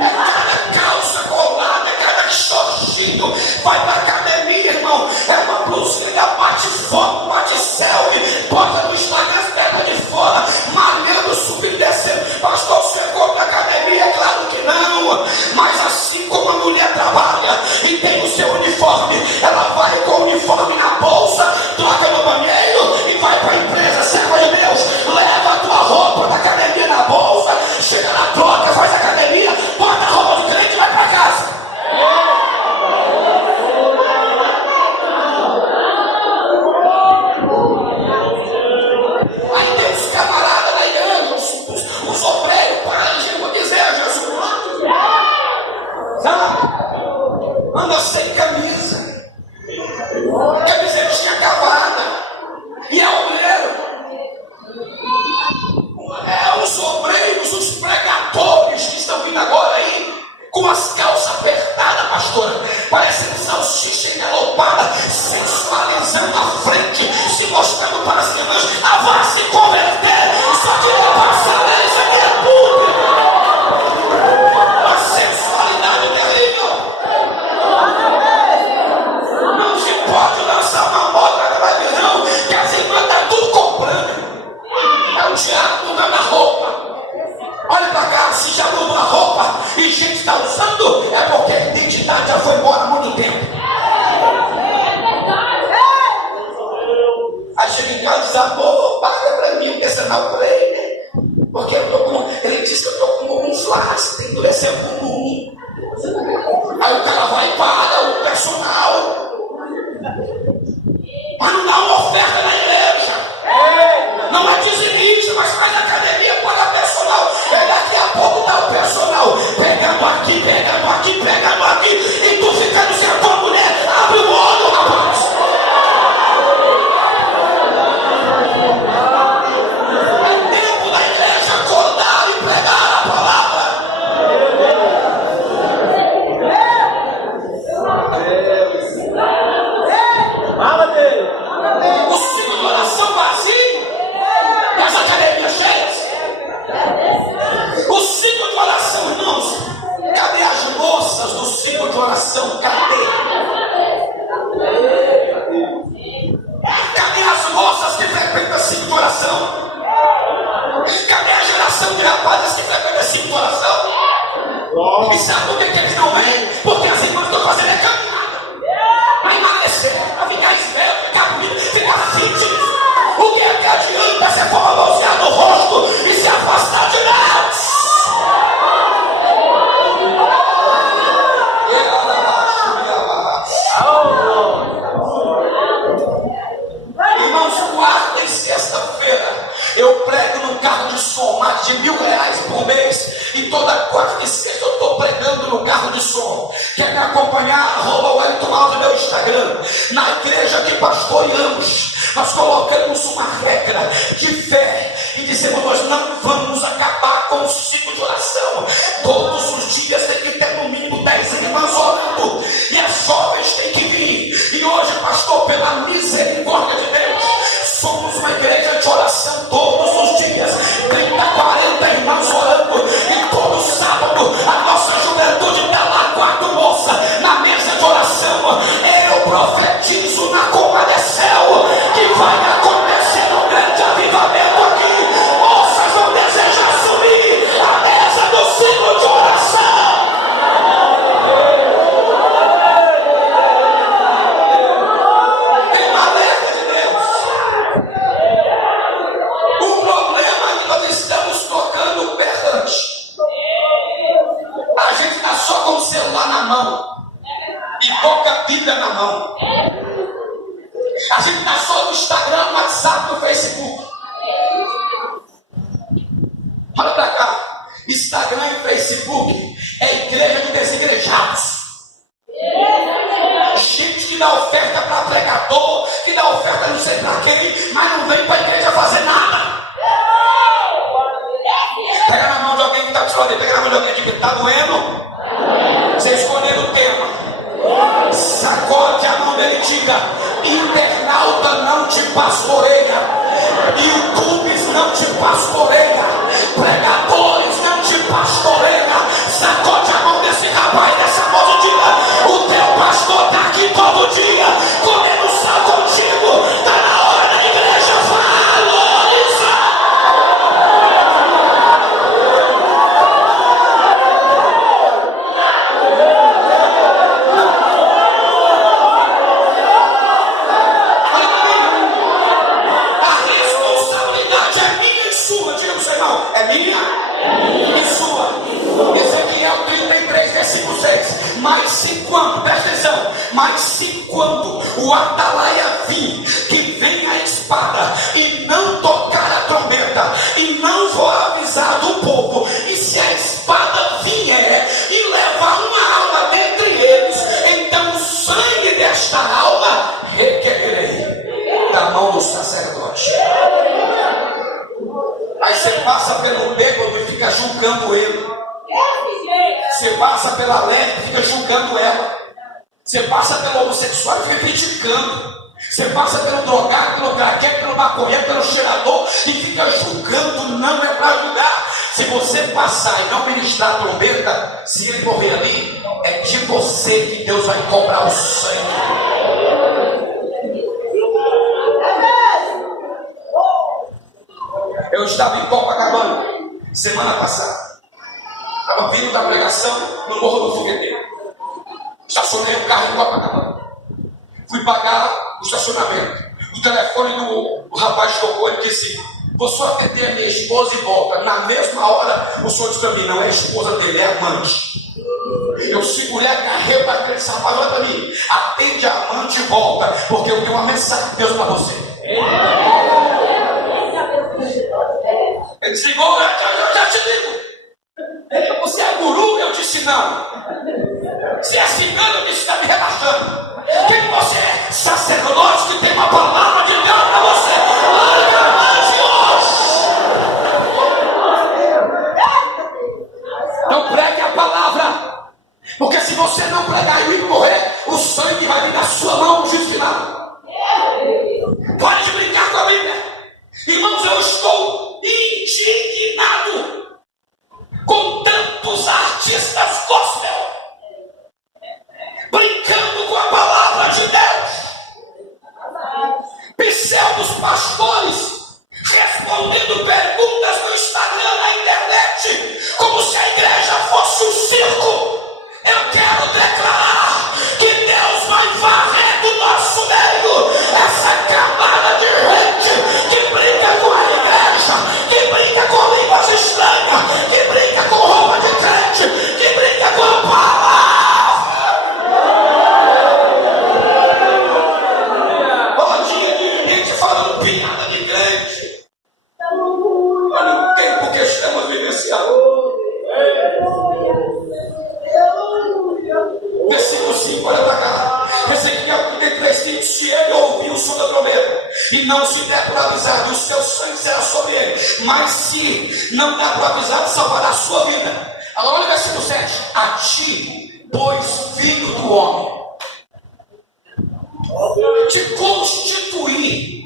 É cada calça colada, é cada shortinho. Vai pra academia, irmão. É uma blusinha, bate foto, bate selfie, bota no Instagram as pernas de fora, malhando, subindo e descendo. Pastor, você compra academia? É claro que não. Mas assim como a mulher trabalha e tem o seu uniforme, ela vai com o uniforme na bolsa, troca no banheiro e vai para a empresa. Serva de Deus, leva a tua roupa da academia na bolsa, chega na troca, faz academia, bota a roupa do crente e vai para casa. Aí tem os camaradas da igreja, os obreiros, pais, eu vou dizer, Jesus, sabe? Anda sem camisa, camisetinha cavada, e é obreiro. É os obreiros, os pregadores que estão vindo agora aí, com as calças apertadas, pastora, parecendo salsicha engalopada, sensualizando a frente, se mostrando para as irmãs, vá se converter, só que não passa lei, isso aqui é público. Uma sensualidade terrível. Não se pode lançar uma moda na televisão, que as irmãs estão tudo comprando. É o diabo mudando a roupa. Olha pra cá, se já mudou a roupa e gente está usando, é porque a identidade já foi embora há muito tempo. chega em casa e diz: amor, paga para mim o personal trainer. Porque ele disse que eu estou com um flash, tem que doença comum. Aí o cara vai e paga o personal. Mas não dá uma oferta na igreja. Não é dizimista, mas faz academia, paga personal. E daqui a pouco dá o personal. Pegando aqui, e tu fica dizendo: tua mulher, abre o olho, rapaz. É tempo da igreja acordar e pregar a palavra. Fala dele. O ciclo de oração vazio e as academias cheias. O ciclo de oração, irmãos, cadê as moças do ciclo de oração? Cadê? Cadê as moças que frequentam o ciclo de oração? Cadê a geração de rapazes que frequentam o ciclo de oração? E sabe por que eles não vêm? Porque as irmãs estão fazendo a caminhada. A emagrecer, a ficar esperto, ficar bonito, ficar fitness. O que é que adianta você for balancear no rosto e se afastar de Deus? Irmãos, quarta e sexta-feira eu prego no carro de som mais de R$1.000 por mês. E toda quarta e sexta eu estou pregando no carro de som. Quer me acompanhar? @Wellington Alves no meu Instagram. Na igreja de pastoreamos, nós colocamos uma regra de fé e dizemos: nós não vamos acabar com o ciclo de oração. Todos os dias tem que ter no mínimo 10 irmãs orando, e as jovens têm que vir. E hoje, pastor, pela misericórdia de Deus, somos uma igreja de oração todos os dias, 30, 40 irmãs orando. E todo sábado a nossa juventude está lá com a moça na mesa de oração. Eu profetizo na Comadecel que vai acontecer um grande avivamento aqui. Moças vão desejar assumir a mesa do ciclo de oração. Tem uma alerta de Deus. O problema é que nós estamos tocando o pé antes. A gente está só com o celular na mão e pouca Bíblia na mão. A gente está só no Instagram, no WhatsApp, no Facebook. Olha para cá. Instagram e Facebook é igreja de desigrejados. Gente que dá oferta para pregador, que dá oferta não sei para quem, mas não vem para a igreja fazer nada. Pega na mão de alguém que está te falando, pega na mão de alguém que está doendo. Você escolheu o tema. Sacode a mão dele e diga: internauta não te pastoreia, YouTubes não te pastoreia, pregadores não te pastoreia. Sacode a mão desse rapaz, dessa moça, e diga: o teu pastor está aqui todo dia, comendo sal contigo. Está na hora da igreja valorizar. É minha e sua. Ezequiel 33, versículo 6. Mas se quando, presta atenção, mas se quando o atalaia vir, que vem a espada, e não tocar a trombeta, e não for avisar do povo, e se a espada vier e levar uma alma dentre eles, então o sangue desta alma requererei da mão do sacerdote. Aí você passa pelo bêbado e fica julgando ele. Você passa pela lésbica e fica julgando ela. Você passa pelo homossexual e fica criticando. Você passa pelo drogado, pelo craqueiro, pelo maconheiro, pelo cheirador e fica julgando. Não é para julgar. Se você passar e não ministrar a trombeta, se ele morrer ali, é de você que Deus vai cobrar o sangue. Eu estava em Copacabana semana passada. Estava vindo da pregação no Morro do Fogueteiro. Estacionei o carro em Copacabana. Fui pagar o estacionamento. O telefone do rapaz tocou e disse: vou só atender a minha esposa e volta. Na mesma hora, o senhor disse para mim: não é a esposa dele, é a amante. Eu segurei a carreta daquele rapaz, olha para mim: atende a amante e volta, porque eu tenho uma mensagem de Deus para você. Ele desligou: eu já te digo. Você é guru? Eu disse não. Se é cigano, eu disse: está me rebaixando. Quem você é? Sacerdote que tem uma palavra de Deus para você. Larga mais hoje. Não pregue a palavra, porque se você não pregar e morrer, o sangue vai vir da sua mão no juízo final. Pode brincar com a Bíblia. Irmãos, eu estou indignado com tantos artistas gospel brincando com a palavra de Deus, pseudos pastores respondendo perguntas no Instagram, na internet, como se a igreja fosse um circo. Eu quero declarar que Deus vai varrer do nosso meio essa camada de gente que brinca com a igreja, que brinca com línguas estranhas, que brinca com roupa de crente, que brinca com a palavra. Rodinha de gente falando piada de crente. Mas não tem porque estamos vivenciando. Versículo 5, olha para cá. Ezequiel 33:5: se ele ouvir o som da trombeta e não se der por avisado, o seu sangue será sobre ele. Mas se não der por avisado, salvará a sua vida. Agora olha o versículo 7: a ti, pois, filho do homem, te constituir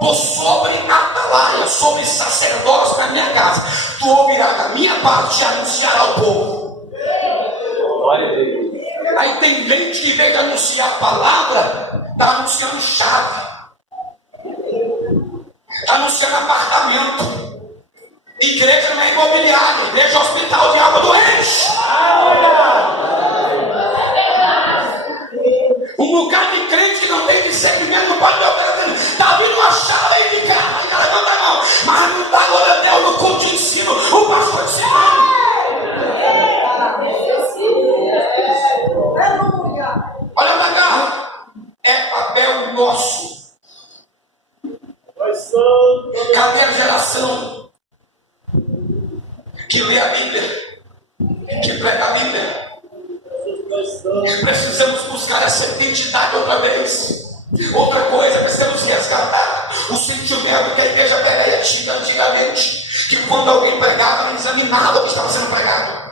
por sobre atalaia, sobre sacerdócio na minha casa. Tu ouvirás da minha parte e anunciará ao povo. Aí tem gente que, em vez de anunciar a palavra, está anunciando chave, está anunciando apartamento. Igreja não é imobiliária, igreja é hospital de alma doente. Um lugar de crente que não tem discernimento não pode me oferecer. Está vindo uma chave aí de cara, aí cara levanta a mão, mas não está glória a Deus no culto de ensino, o pastor ensinando. Olha para cá, é papel nosso. Cadê a geração que lê a Bíblia, que prega a Bíblia? Precisamos buscar essa identidade outra vez. Outra coisa, precisamos resgatar o sentimento que a igreja pregaria antigamente, que quando alguém pregava, não examinava o que estava sendo pregado.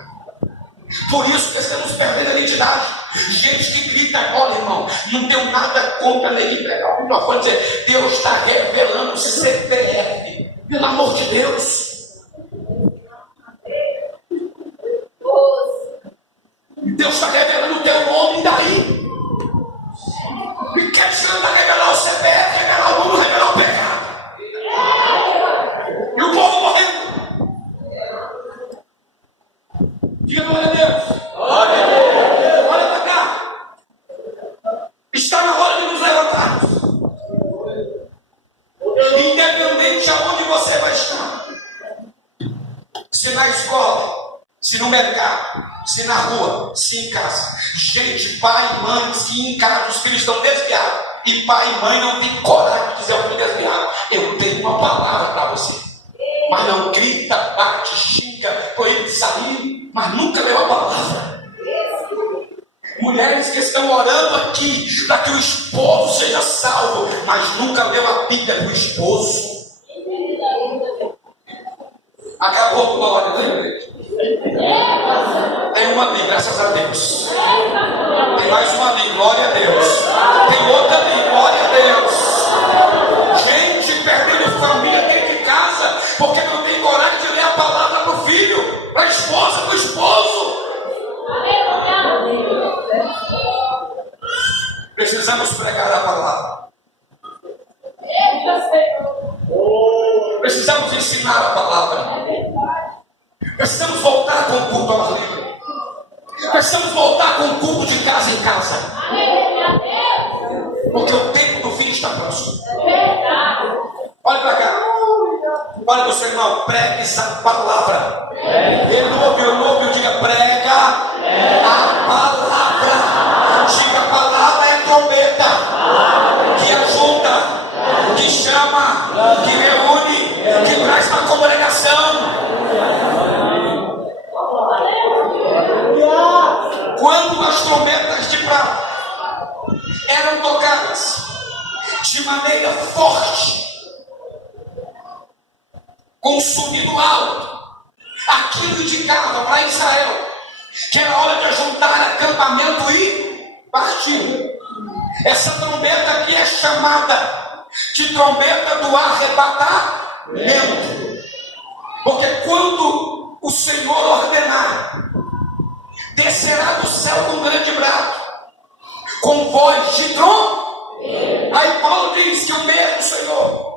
Por isso precisamos perder a identidade. Gente que grita agora, irmão, não tenho nada contra ninguém pregar o microfone e dizer: Deus está revelando o CPF, pelo amor de Deus. Deus está revelando o teu nome, e daí? E quer adianta revelar o CPF, revelar o nome, revelar o pecado? E o povo morrendo. Diga glória a Deus. Glória a Deus. Olha para cá. Está na hora de nos levantarmos. Independente aonde você vai estar. Se na escola, se no mercado, se na rua, se em casa. Gente, pai e mãe, se em casa os filhos estão desviados e pai e mãe não tem coragem de dizer ao filho desviado: eu tenho uma palavra para você. Mas não grita, bate, xinga, proíbe de sair, mas nunca leu a palavra. Mulheres que estão orando aqui para que o esposo seja salvo, mas nunca leu a Bíblia para o esposo. Acabou a glória da igreja. Tem uma ali, graças a Deus. Tem mais uma ali, glória a Deus. Tem outra ali, glória a Deus. Gente perdendo família dentro de casa porque não tem coragem de ler a palavra para o filho, para a esposa, para o esposo. Precisamos pregar a palavra. Precisamos ensinar a palavra. Precisamos voltar com o culto ao ar livre. Precisamos voltar com o culto de casa em casa. Porque o tempo do fim está próximo. Olha para o seu irmão, pregue essa palavra. Ele não ouviu, diga prega a palavra. Diga a palavra é trombeta que ajuda, que chama, que reúne, que traz uma congregação. Quando as trombetas de prata eram tocadas de maneira forte, com sonido alto, aquilo indicava para Israel que era hora de ajuntar acampamento e partir. Essa trombeta aqui é chamada de trombeta do arrebatamento, porque quando o Senhor ordenar, descerá do céu com um grande brado, com voz de trombeta. Aí Paulo diz que o mesmo Senhor,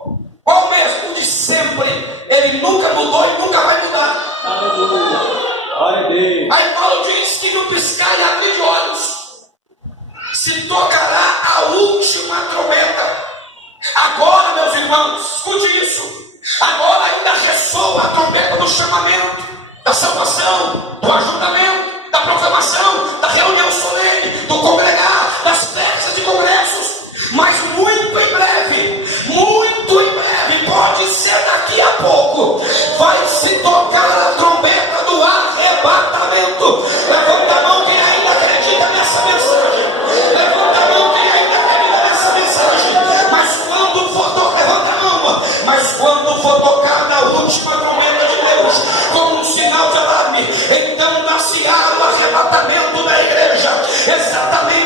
qual mesmo? O de sempre, ele nunca mudou e nunca vai mudar. Glória a Deus. Aí Paulo diz que no piscar e abrir de olhos se tocará a última trombeta. Agora, meus irmãos, escute isso. Agora ainda ressoa a trombeta do chamamento, da salvação, do ajuntamento, da proclamação, da reunião solene, do congregar, das festas e congressos. Mas muito em breve, pode ser daqui a pouco, vai se tocar a trombeta do arrebatamento. Levanta a mão quem ainda acredita nessa mensagem. Levanta a mão quem ainda acredita nessa mensagem. Mas quando for tocar, levanta a mão. Mas quando for tocada a última trombeta de Deus, como um sinal de alarme, então nascerá o arrebatamento da igreja. Exatamente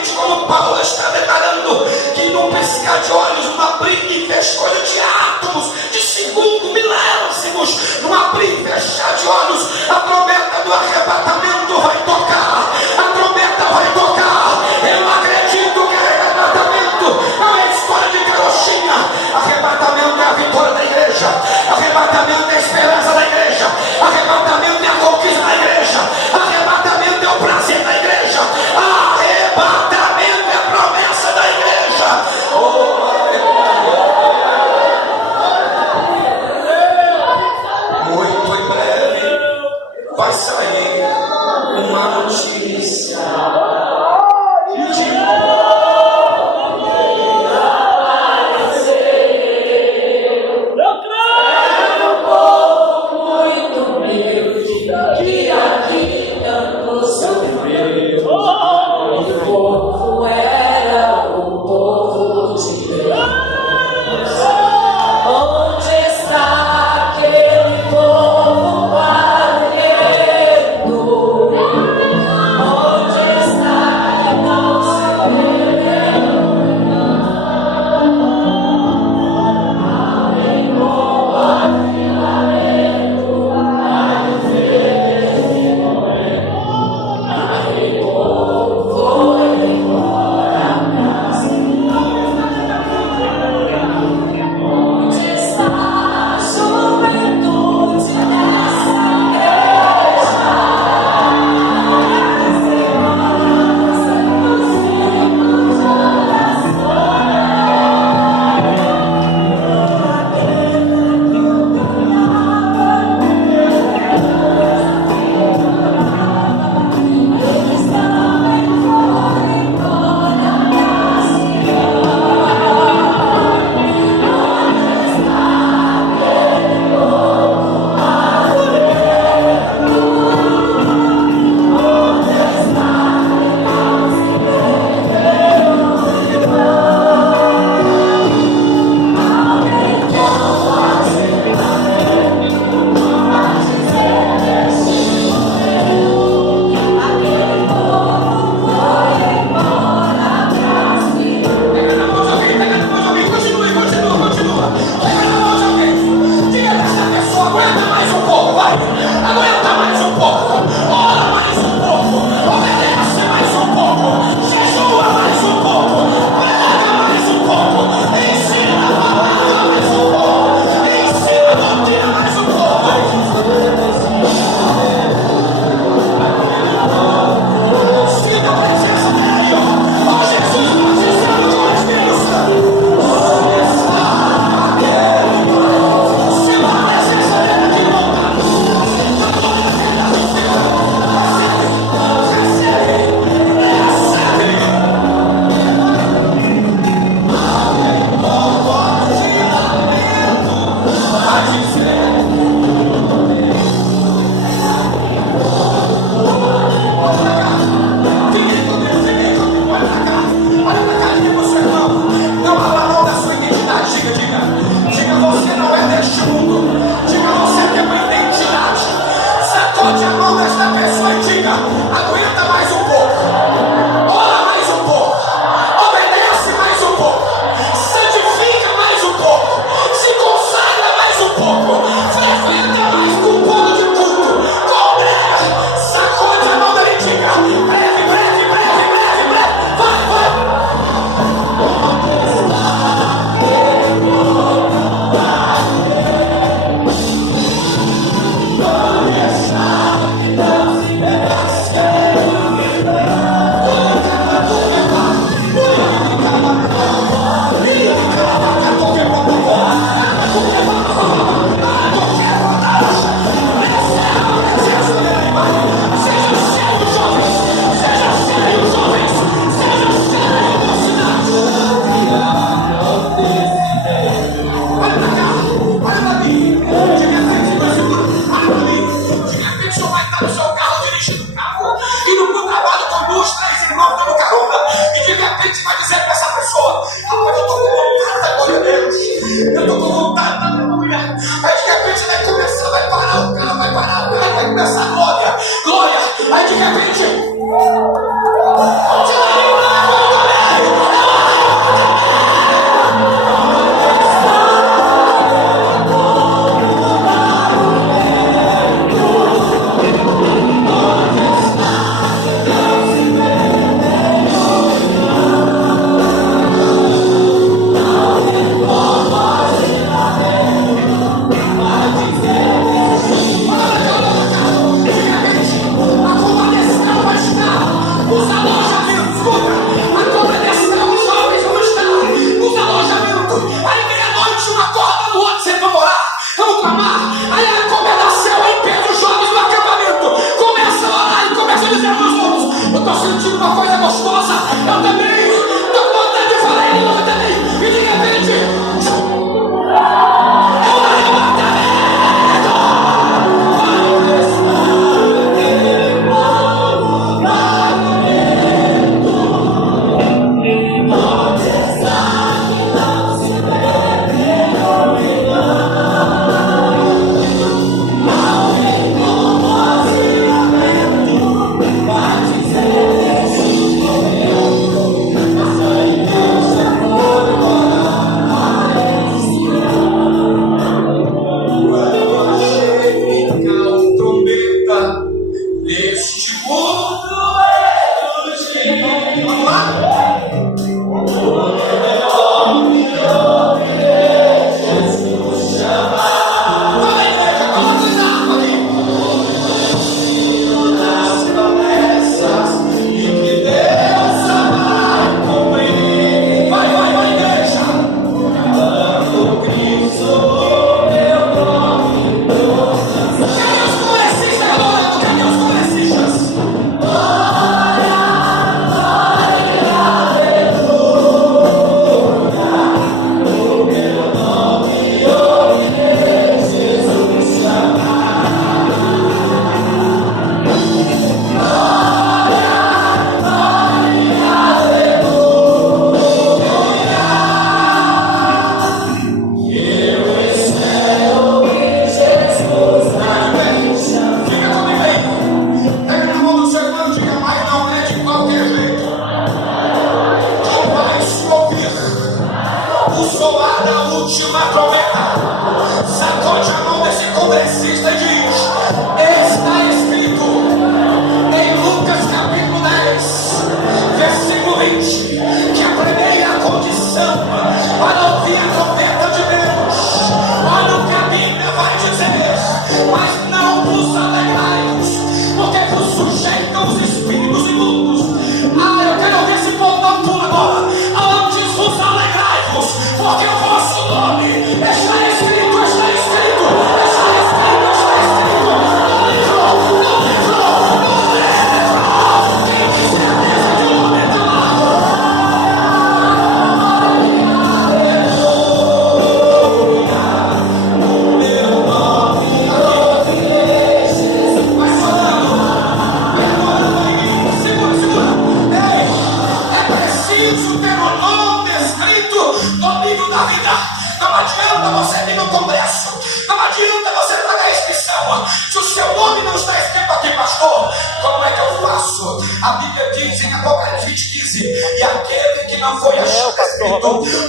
Eu estou com vontade, aleluia. Aí de repente vai começar, vai parar o carro, vai começar a glória, glória. Aí de repente.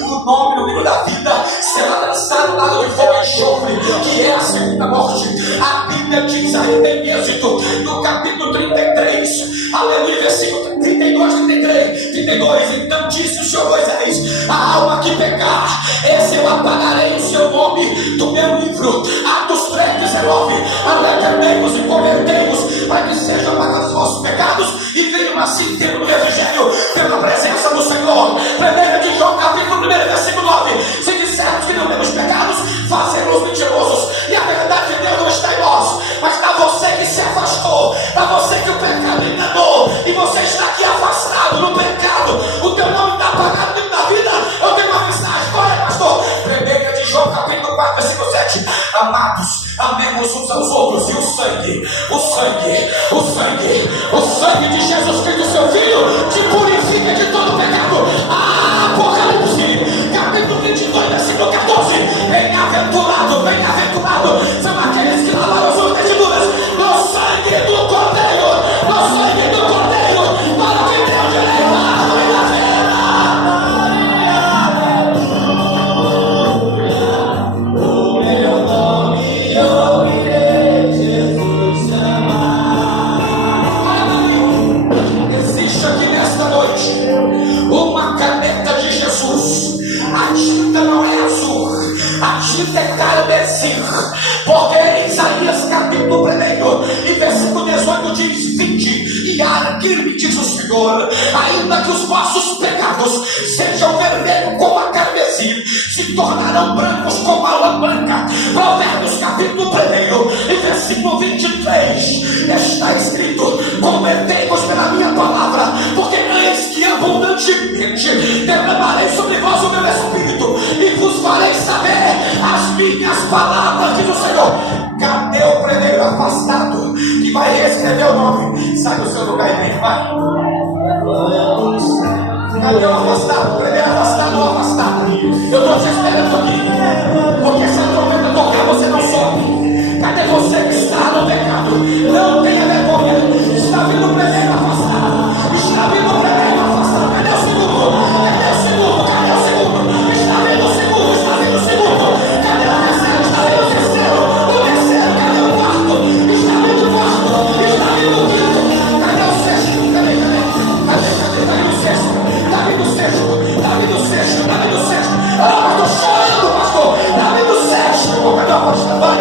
O nome no livro da vida será lançado lá no fogo e enxofre, que é a segunda morte. A Bíblia diz ainda em Êxodo, no capítulo 33, aleluia, versículo 32, 32. Então disse o Senhor Moisés: a alma que pecar, esse eu apagarei o seu nome do meu livro. Atos 3:19. Arrependei-vos e convertei-vos, para que sejam apagados os vossos pecados e venham assim ter o refrigério pela presença do Senhor. 1 de João, capítulo 1, versículo 9. Se dissermos que não temos pecados, fazemos mentirosos e a verdade de Deus não está em nós. Mas para você que se afastou, para você que o pecado enganou e você está aqui afastado no pecado, o teu nome está apagado dentro da vida, eu tenho uma mensagem. Qual é, pastor? 1 de João, capítulo 4, versículo 7. Amados, amemos uns aos outros, e o sangue de Jesus Cristo, seu Filho, te purifica de todo pecado. Apocalipse, capítulo 22, versículo 14. Bem-aventurado, bem-aventurado são aqueles que lavaram suas vestiduras no sangue do Cordeiro, no sangue do Cordeiro, para que Deus direito à vida o meu nome ouvirei Jesus chamar. Existe aqui nesta noite uma caneta de Jesus. A tinta não é azul, a tinta é carmesim, porque Isaías capítulo 1 e versículo 18 diz: vinde e arguir-me, diz o Senhor, ainda que os vossos pecados sejam vermelhos como a carmesim, se tornarão brancos como a lã branca. Provérbios capítulo 1 e versículo 23 está escrito: convertei-vos pela minha palavra, porque eis que abundantemente derramarei sobre vós o meu espírito e vos farei saber as minhas palavras, diz o Senhor. Cadê o primeiro afastado que vai reescrever o nome? Sai do seu lugar e vem, vai. Cadê o afastado? O primeiro afastado ou afastado? Eu estou te esperando aqui, porque se a trombeta tocar você não sobe. Cadê você que está no pecado? Não tenha vergonha. Está vindo o primeiro afastado. Está vindo o primeiro afastado. Cadê o segundo? Cadê o segundo? Cadê o segundo? Está vindo o segundo. Está vindo o segundo. Cadê o terceiro? Está vindo o terceiro. O terceiro. Cadê o quarto? Está vindo o quarto. Está vindo o quinto. Cadê o sexto? Cadê? Está vindo o sexto. Está vindo o sexto. Está vindo o sexto. Está vindo o sexto. Ah, estou chorando, pastor. Está vindo o sexto. Cadê o pastor? Vai.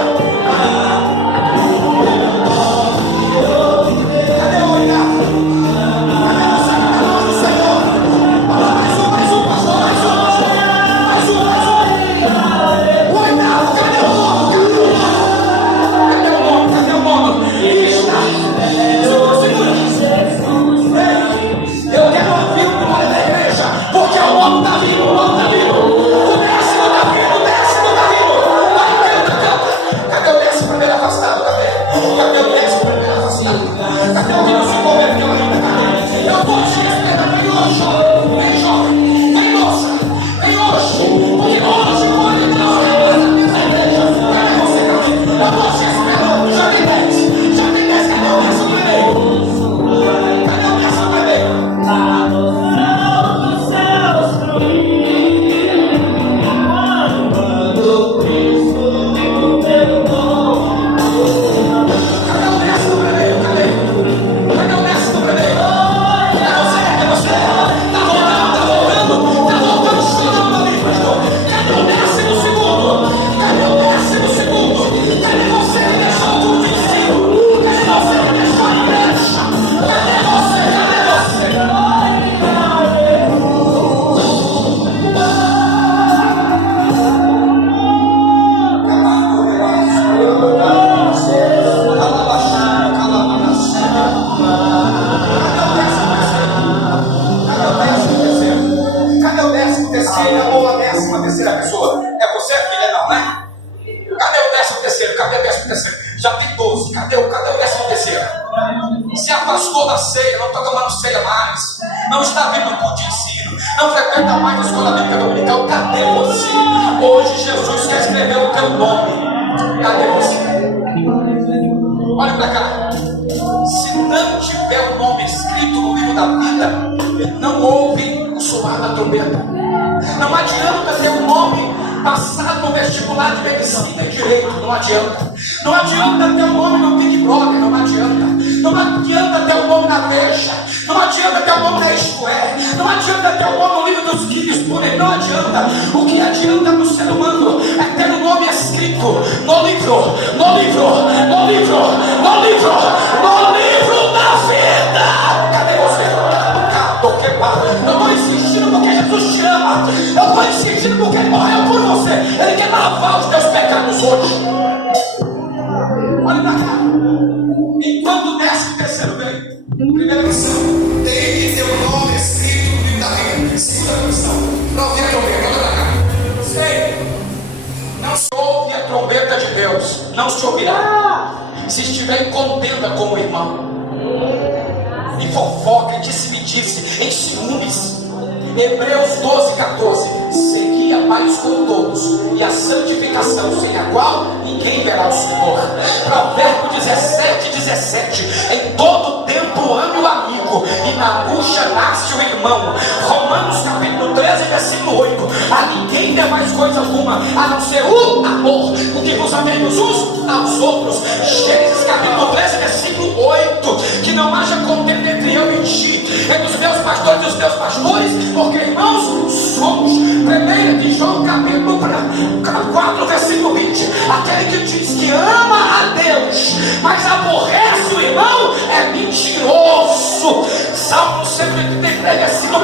Não se ouvirá se estiver em contenda com o irmão, em fofoca, em disse-me-disse, em ciúmes. Hebreus 12:14. Segui a paz com todos e a santificação, sem a qual ninguém verá o Senhor. Provérbio 17:17. Em todo tempo ame o amigo, e na angústia nasce o irmão. Romanos capítulo 13, versículo 8. A ninguém dê mais coisa alguma, a não ser o amor, porque vos amemos uns aos outros. Gênesis capítulo 13, versículo 8. Que não haja contenda entre eu e ti, entre os meus pastores e os teus pastores, porque irmãos somos. 1 de João capítulo 4, versículo 20. Aquele que diz que ama a Deus, mas aborrece o irmão, é mentiroso. Salmo 133, versículo 1.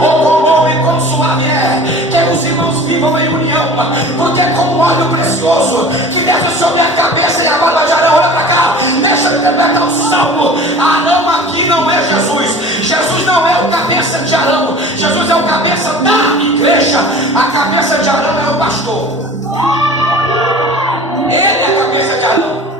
Oh, quão bom e quão suave é que os irmãos vivam em união, porque é como óleo precioso que desce sobre a cabeça e a barba de Arão. Olha para cá, deixa eu interpretar o salmo. Arão aqui não é Jesus. Jesus não é o cabeça de Arão. Jesus é o cabeça da igreja. A cabeça de Arão é o pastor. Ele é a cabeça de Arão.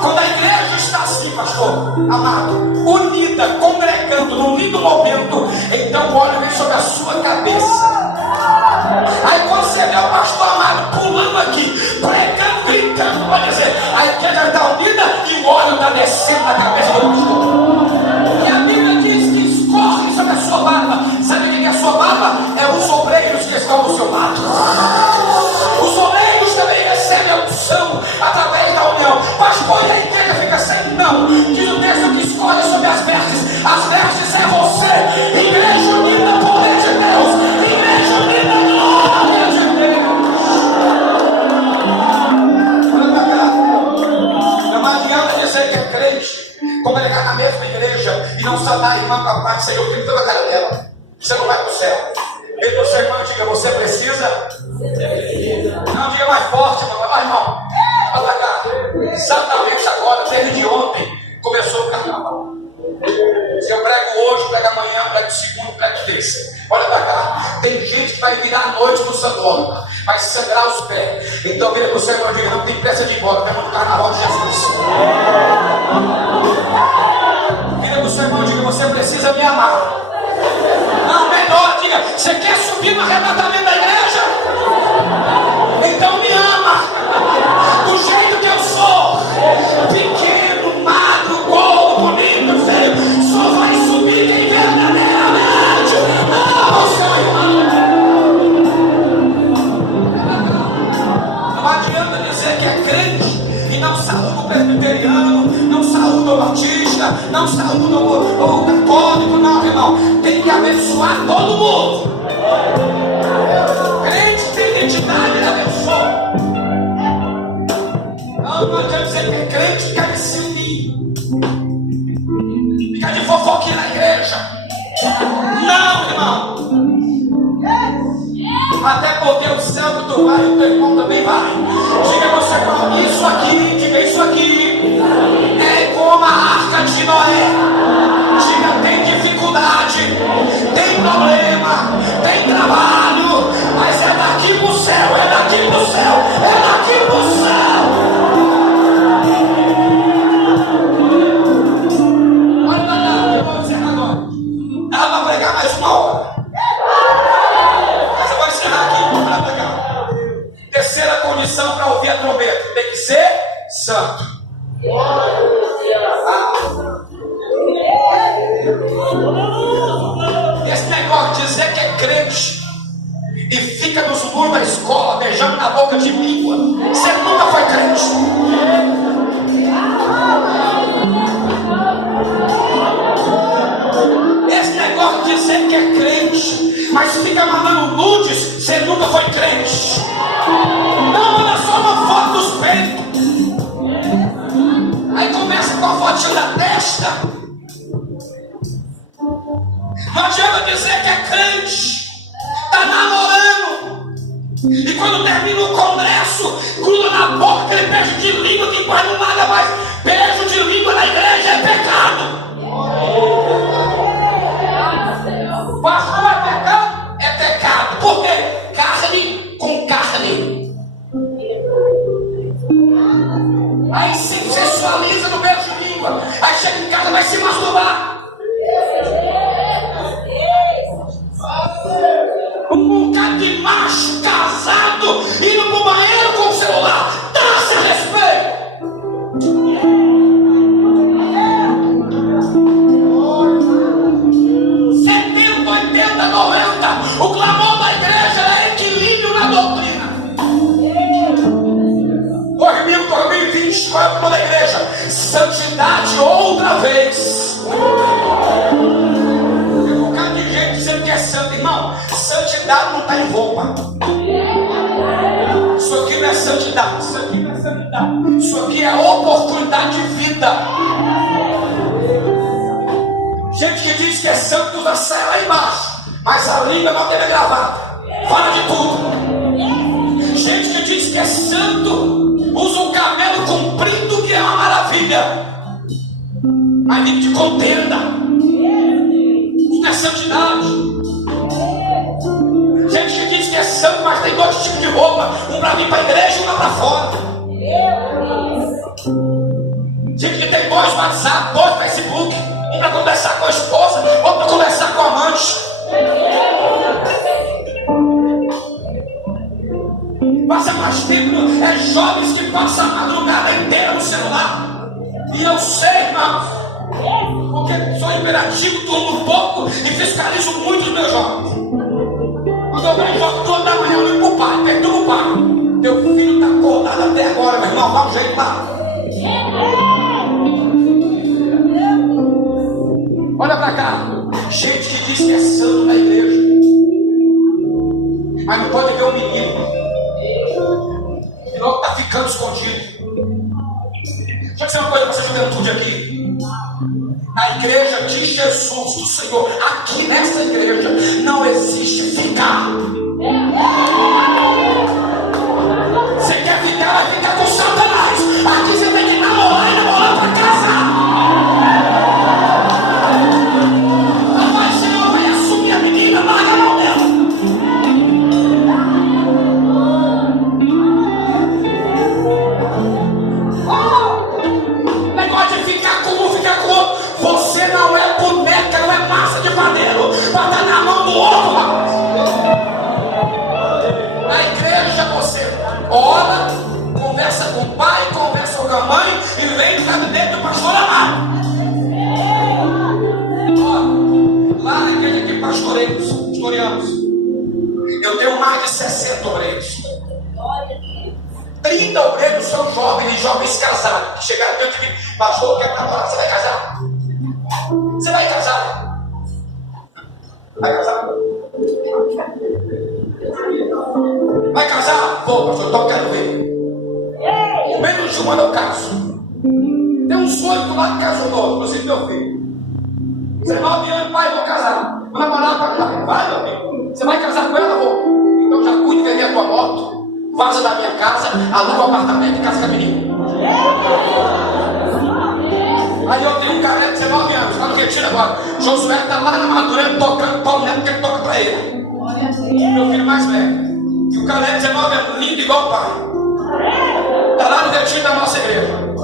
Quando a igreja está assim, pastor amado, unida, congregando num lindo momento, então o óleo vem sobre a sua cabeça. Aí quando você vê o pastor amado pulando aqui, pregando, gritando, pode dizer, a igreja está unida e o óleo está descendo na cabeça do pastor. E a Bíblia diz que escorre sobre a sua barba. Sabe o que é a sua barba? É os obreiros que estão ao seu lado. Os obreiros também recebem a unção através da união. Pastor, e a igreja fica sem? Não. Diz o texto que escorre sobre as vestes. As vestes é você. Igreja unida, poder de Deus. Igreja unida, glória de Deus. Olha pra cá. Não adianta dizer que é crente, congregar na mesma igreja e não saudar a irmã com a paz do Senhor, que na cara dela. Você não vai para o céu. Ele do seu irmão diga, você precisa? Não, diga mais forte, irmão. Vai, irmão. Olha pra cá. Exatamente agora, desde de ontem, começou o carnaval. Se eu prego hoje, prego amanhã, prego segundo, prego terça. Olha pra cá. Tem gente que vai virar a noite no sandólogo, vai sangrar os pés. Então vira pro seu irmão e diga, não tem pressa de ir embora, temos no carnaval de Jesus. Vira pro seu irmão e diga, você precisa me amar. Não, melhor, diga, você quer subir no arrebatamento da igreja? Então me ama, do jeito que eu sou, pequeno, magro, gordo, bonito, feio, só vai subir quem verdadeiramente ama o seu irmão. Não adianta dizer que é crente e não saúda o presbiteriano, não saúda o batista, não saúda o católico, não, irmão. Tem que abençoar todo mundo. Crente tem identidade, ele abençoa. Não adianta dizer que é crente e quer de se unir, fica de fofoquinha na igreja. Não, irmão. Até porque o céu que tu vai, o teu irmão também vai. Diga você como isso aqui, diga isso aqui. É como a arca de Noé. Diga, tem dificuldade, tem problema, tem trabalho, mas é daqui pro céu, é daqui pro céu, é daqui pro céu. Olha pra cá, eu vou encerrar agora. Ela vai pregar mais uma hora. Mas eu vou encerrar aqui, vou pra cá. Terceira condição para ouvir a trombeta: tem que ser santo. Esse negócio de dizer que é crente e fica nos muros da escola beijando na boca de língua, você nunca foi crente. Esse negócio de dizer que é crente, mas fica mandando nudes, você nunca foi crente. Não, manda só uma foto dos peitos. Aí começa com a fotinha da testa. Não adianta dizer que é crente, está namorando, e quando termina o congresso, gruda na boca aquele beijo de língua que pai não nada mais. Beijo de língua na igreja é pecado. Pastor, é pecado? É pecado. Por quê? Carne com carne. santidade não está em roupa. Isso aqui não é santidade. Isso aqui não é santidade. Isso aqui é oportunidade de vida. Gente que diz que é santo usa saia lá embaixo, mas a língua não tem gravata. Fala de tudo. Gente que diz que é santo usa um cabelo comprido, que é uma maravilha, mas vive de contenda. Isso não é santidade. Gente que diz que é santo, mas tem dois tipos de roupa, um para vir para a igreja e um lá para fora. Gente que tem dois WhatsApp, dois Facebook, um para conversar com a esposa, outro para conversar com o amante. Passa mais tempo, é jovens que passam a madrugada inteira no celular. E eu sei, irmãos, porque sou imperativo, durmo pouco e fiscalizo muito os meus jovens. Quando eu vejo jogo toda da manhã, eu ligo pro pai, perturbo o pai. Teu filho está acordado até agora, meu irmão, dá um jeito lá. Olha pra cá, gente que diz que é santo na igreja, mas não pode ver um menino que logo está ficando escondido. Deixa eu dizer uma coisa para essa juventude aqui. Na igreja de Jesus, do Senhor, aqui nessa igreja, não existe ficar. Você quer ficar, vai ficar com Satanás. Aqui você tem que namorar e namorar para casar. Rapaz, você não vai assumir a menina, larga a mão dela. Negócio de ficar com um, ficar com o outro. Você não é boneca, não é massa de padeiro para estar na mão do outro, rapaz. Na igreja você ora, conversa com o pai, conversa com a mãe e vem do gabinete do pastor Amado. Lá na igreja que pastoreamos, eu tenho mais de 60 obreiros. 30 obreiros são jovens e jovens casados, que chegaram diante de mim: pastor, quer namorar? Você vai casar? Você vai casar? Vai casar? Vai casar? Vou, pastor, então eu quero ver. Menos de um ano eu caso. Tem um sonho lá que casou novo, inclusive meu filho. 19 anos, pai, vou casar. Vou namorar para casar. Vai, meu filho. Você vai casar com ela? Vou. Então já cuide de vender a tua moto, vaza da minha casa, aluga um apartamento e casa com a menina. Aí eu tenho um cara de 19 anos, está no retiro agora. Josué está lá na Madureira tocando Paulo Neto, porque ele toca para ele. Meu filho mais velho. E o cara de 19 anos, lindo igual o pai. Está lá no retiro da nossa igreja.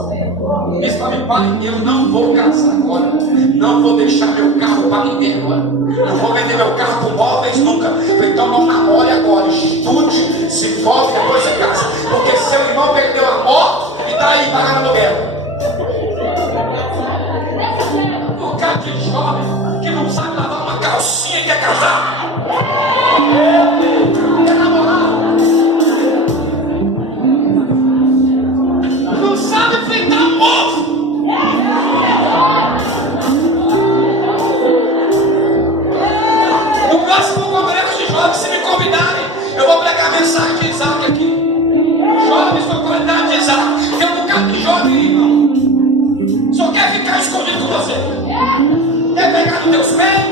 Diz para mim: pai, eu não vou casar agora. Não vou deixar meu carro para ninguém agora. Não vou vender meu carro por móveis nunca. Então não namore agora. Estude, se envolve, depois você casa. Porque seu irmão perdeu a moto e está aí pagando aluguel. O cara de jovem que não sabe lavar uma calcinha e quer casar. Quer namorar. Não sabe fritar ovo. No próximo congresso de jovens, se me convidarem, eu vou pregar a mensagem de Isaac aqui. Jovens com a qualidade de Isaac. Tem um bocado de jovem, irmão. Só quer ficar escondido com você. Quer pegar nos teus pés.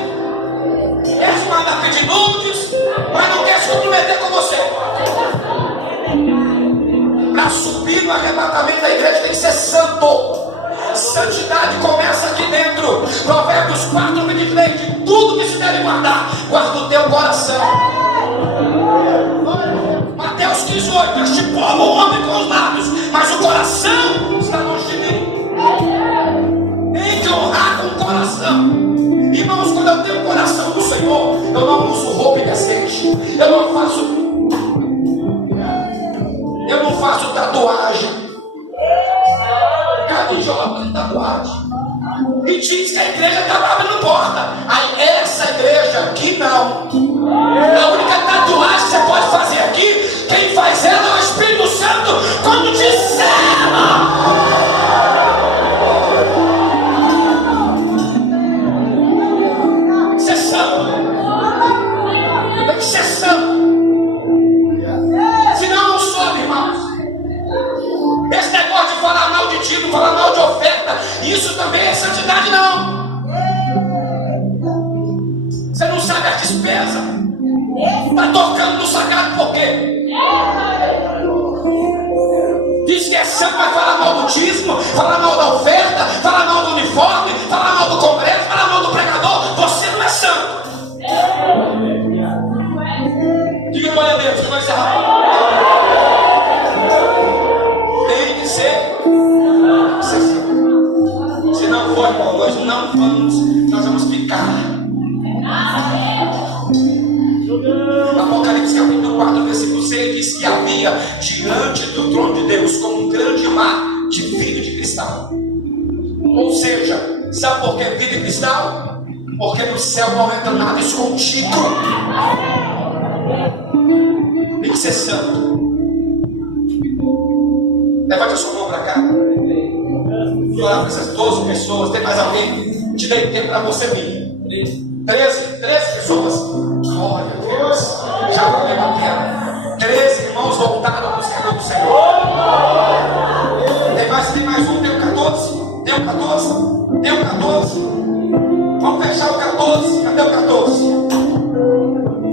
Quer se mandar pedir nudes, mas não quer se comprometer com você. Para subir no arrebatamento da igreja tem que ser santo. Santidade começa aqui dentro. Provérbios 4 me diz: de tudo que se deve guardar, guarda o teu coração. Mateus 18: este povo o homem com os lábios, mas o coração está longe de mim. Tem que honrar com o coração. Irmãos, quando eu tenho o coração do Senhor, eu não uso roupa indecente. Eu não faço tatuagem. Cada jovem tem tatuagem. E diz que a igreja está abrindo porta. Aí essa igreja aqui não. A única tatuagem que você pode fazer aqui, quem faz ela é o Espírito Santo. Quando disser tem que ser santo. também é santidade, não. Você não sabe a despesa. Está tocando no sagrado por quê? Diz que é santo, vai falar mal do dízimo, falar mal da oferta, falar mal do uniforme, falar mal do congresso, falar mal do pregador. Você não é santo. Diga glória a Deus, que vai encerrar. Tem que ser santo. Se não for, irmão, nós vamos ficar. Apocalipse capítulo 4, versículo 6 diz que havia diante do trono de Deus como um grande mar de vidro de cristal. Ou seja, sabe por que vidro de cristal? Porque no céu não entra nada escondido. Tem que ser santo. Levante a sua mão para cá. Vou orar para essas 12 pessoas. Tem mais alguém? Te dei tempo para você vir. 13 pessoas. Glória a Deus. Já vou levantar. 13 irmãos voltaram ao buscador do Senhor. Tem mais um, tem um 14. Tem um 14. Tem um 14. Vamos fechar o 14. Cadê o 14?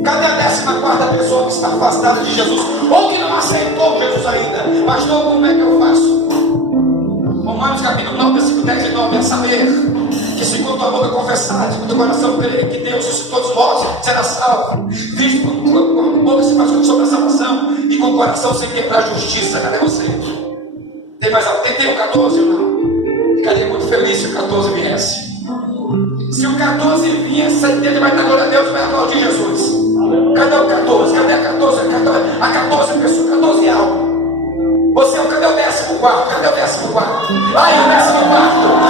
Cadê a 14ª pessoa que está afastada de Jesus? Ou que não aceitou Jesus ainda? Pastor, como é que eu faço? Romanos capítulo 9, versículo 10 e 9. É saber que se com tua boca confessar, de teu coração crer que Deus ressuscitou dos mortos, será salvo. Visto com a boca se faz sobre a salvação e com o coração se quebrar a justiça. Cadê você? Tem mais alguém? Tem o 14 ou não? Ficaria muito feliz se o 14 viesse. Se o 14 vier, essa igreja vai dar glória a Deus e vai aplaudir Jesus. Cadê o 14? Cadê a 14? A 14 pessoas, 14 almas. Você, cadê o 14º? Cadê o 14º? Aí, o 14º.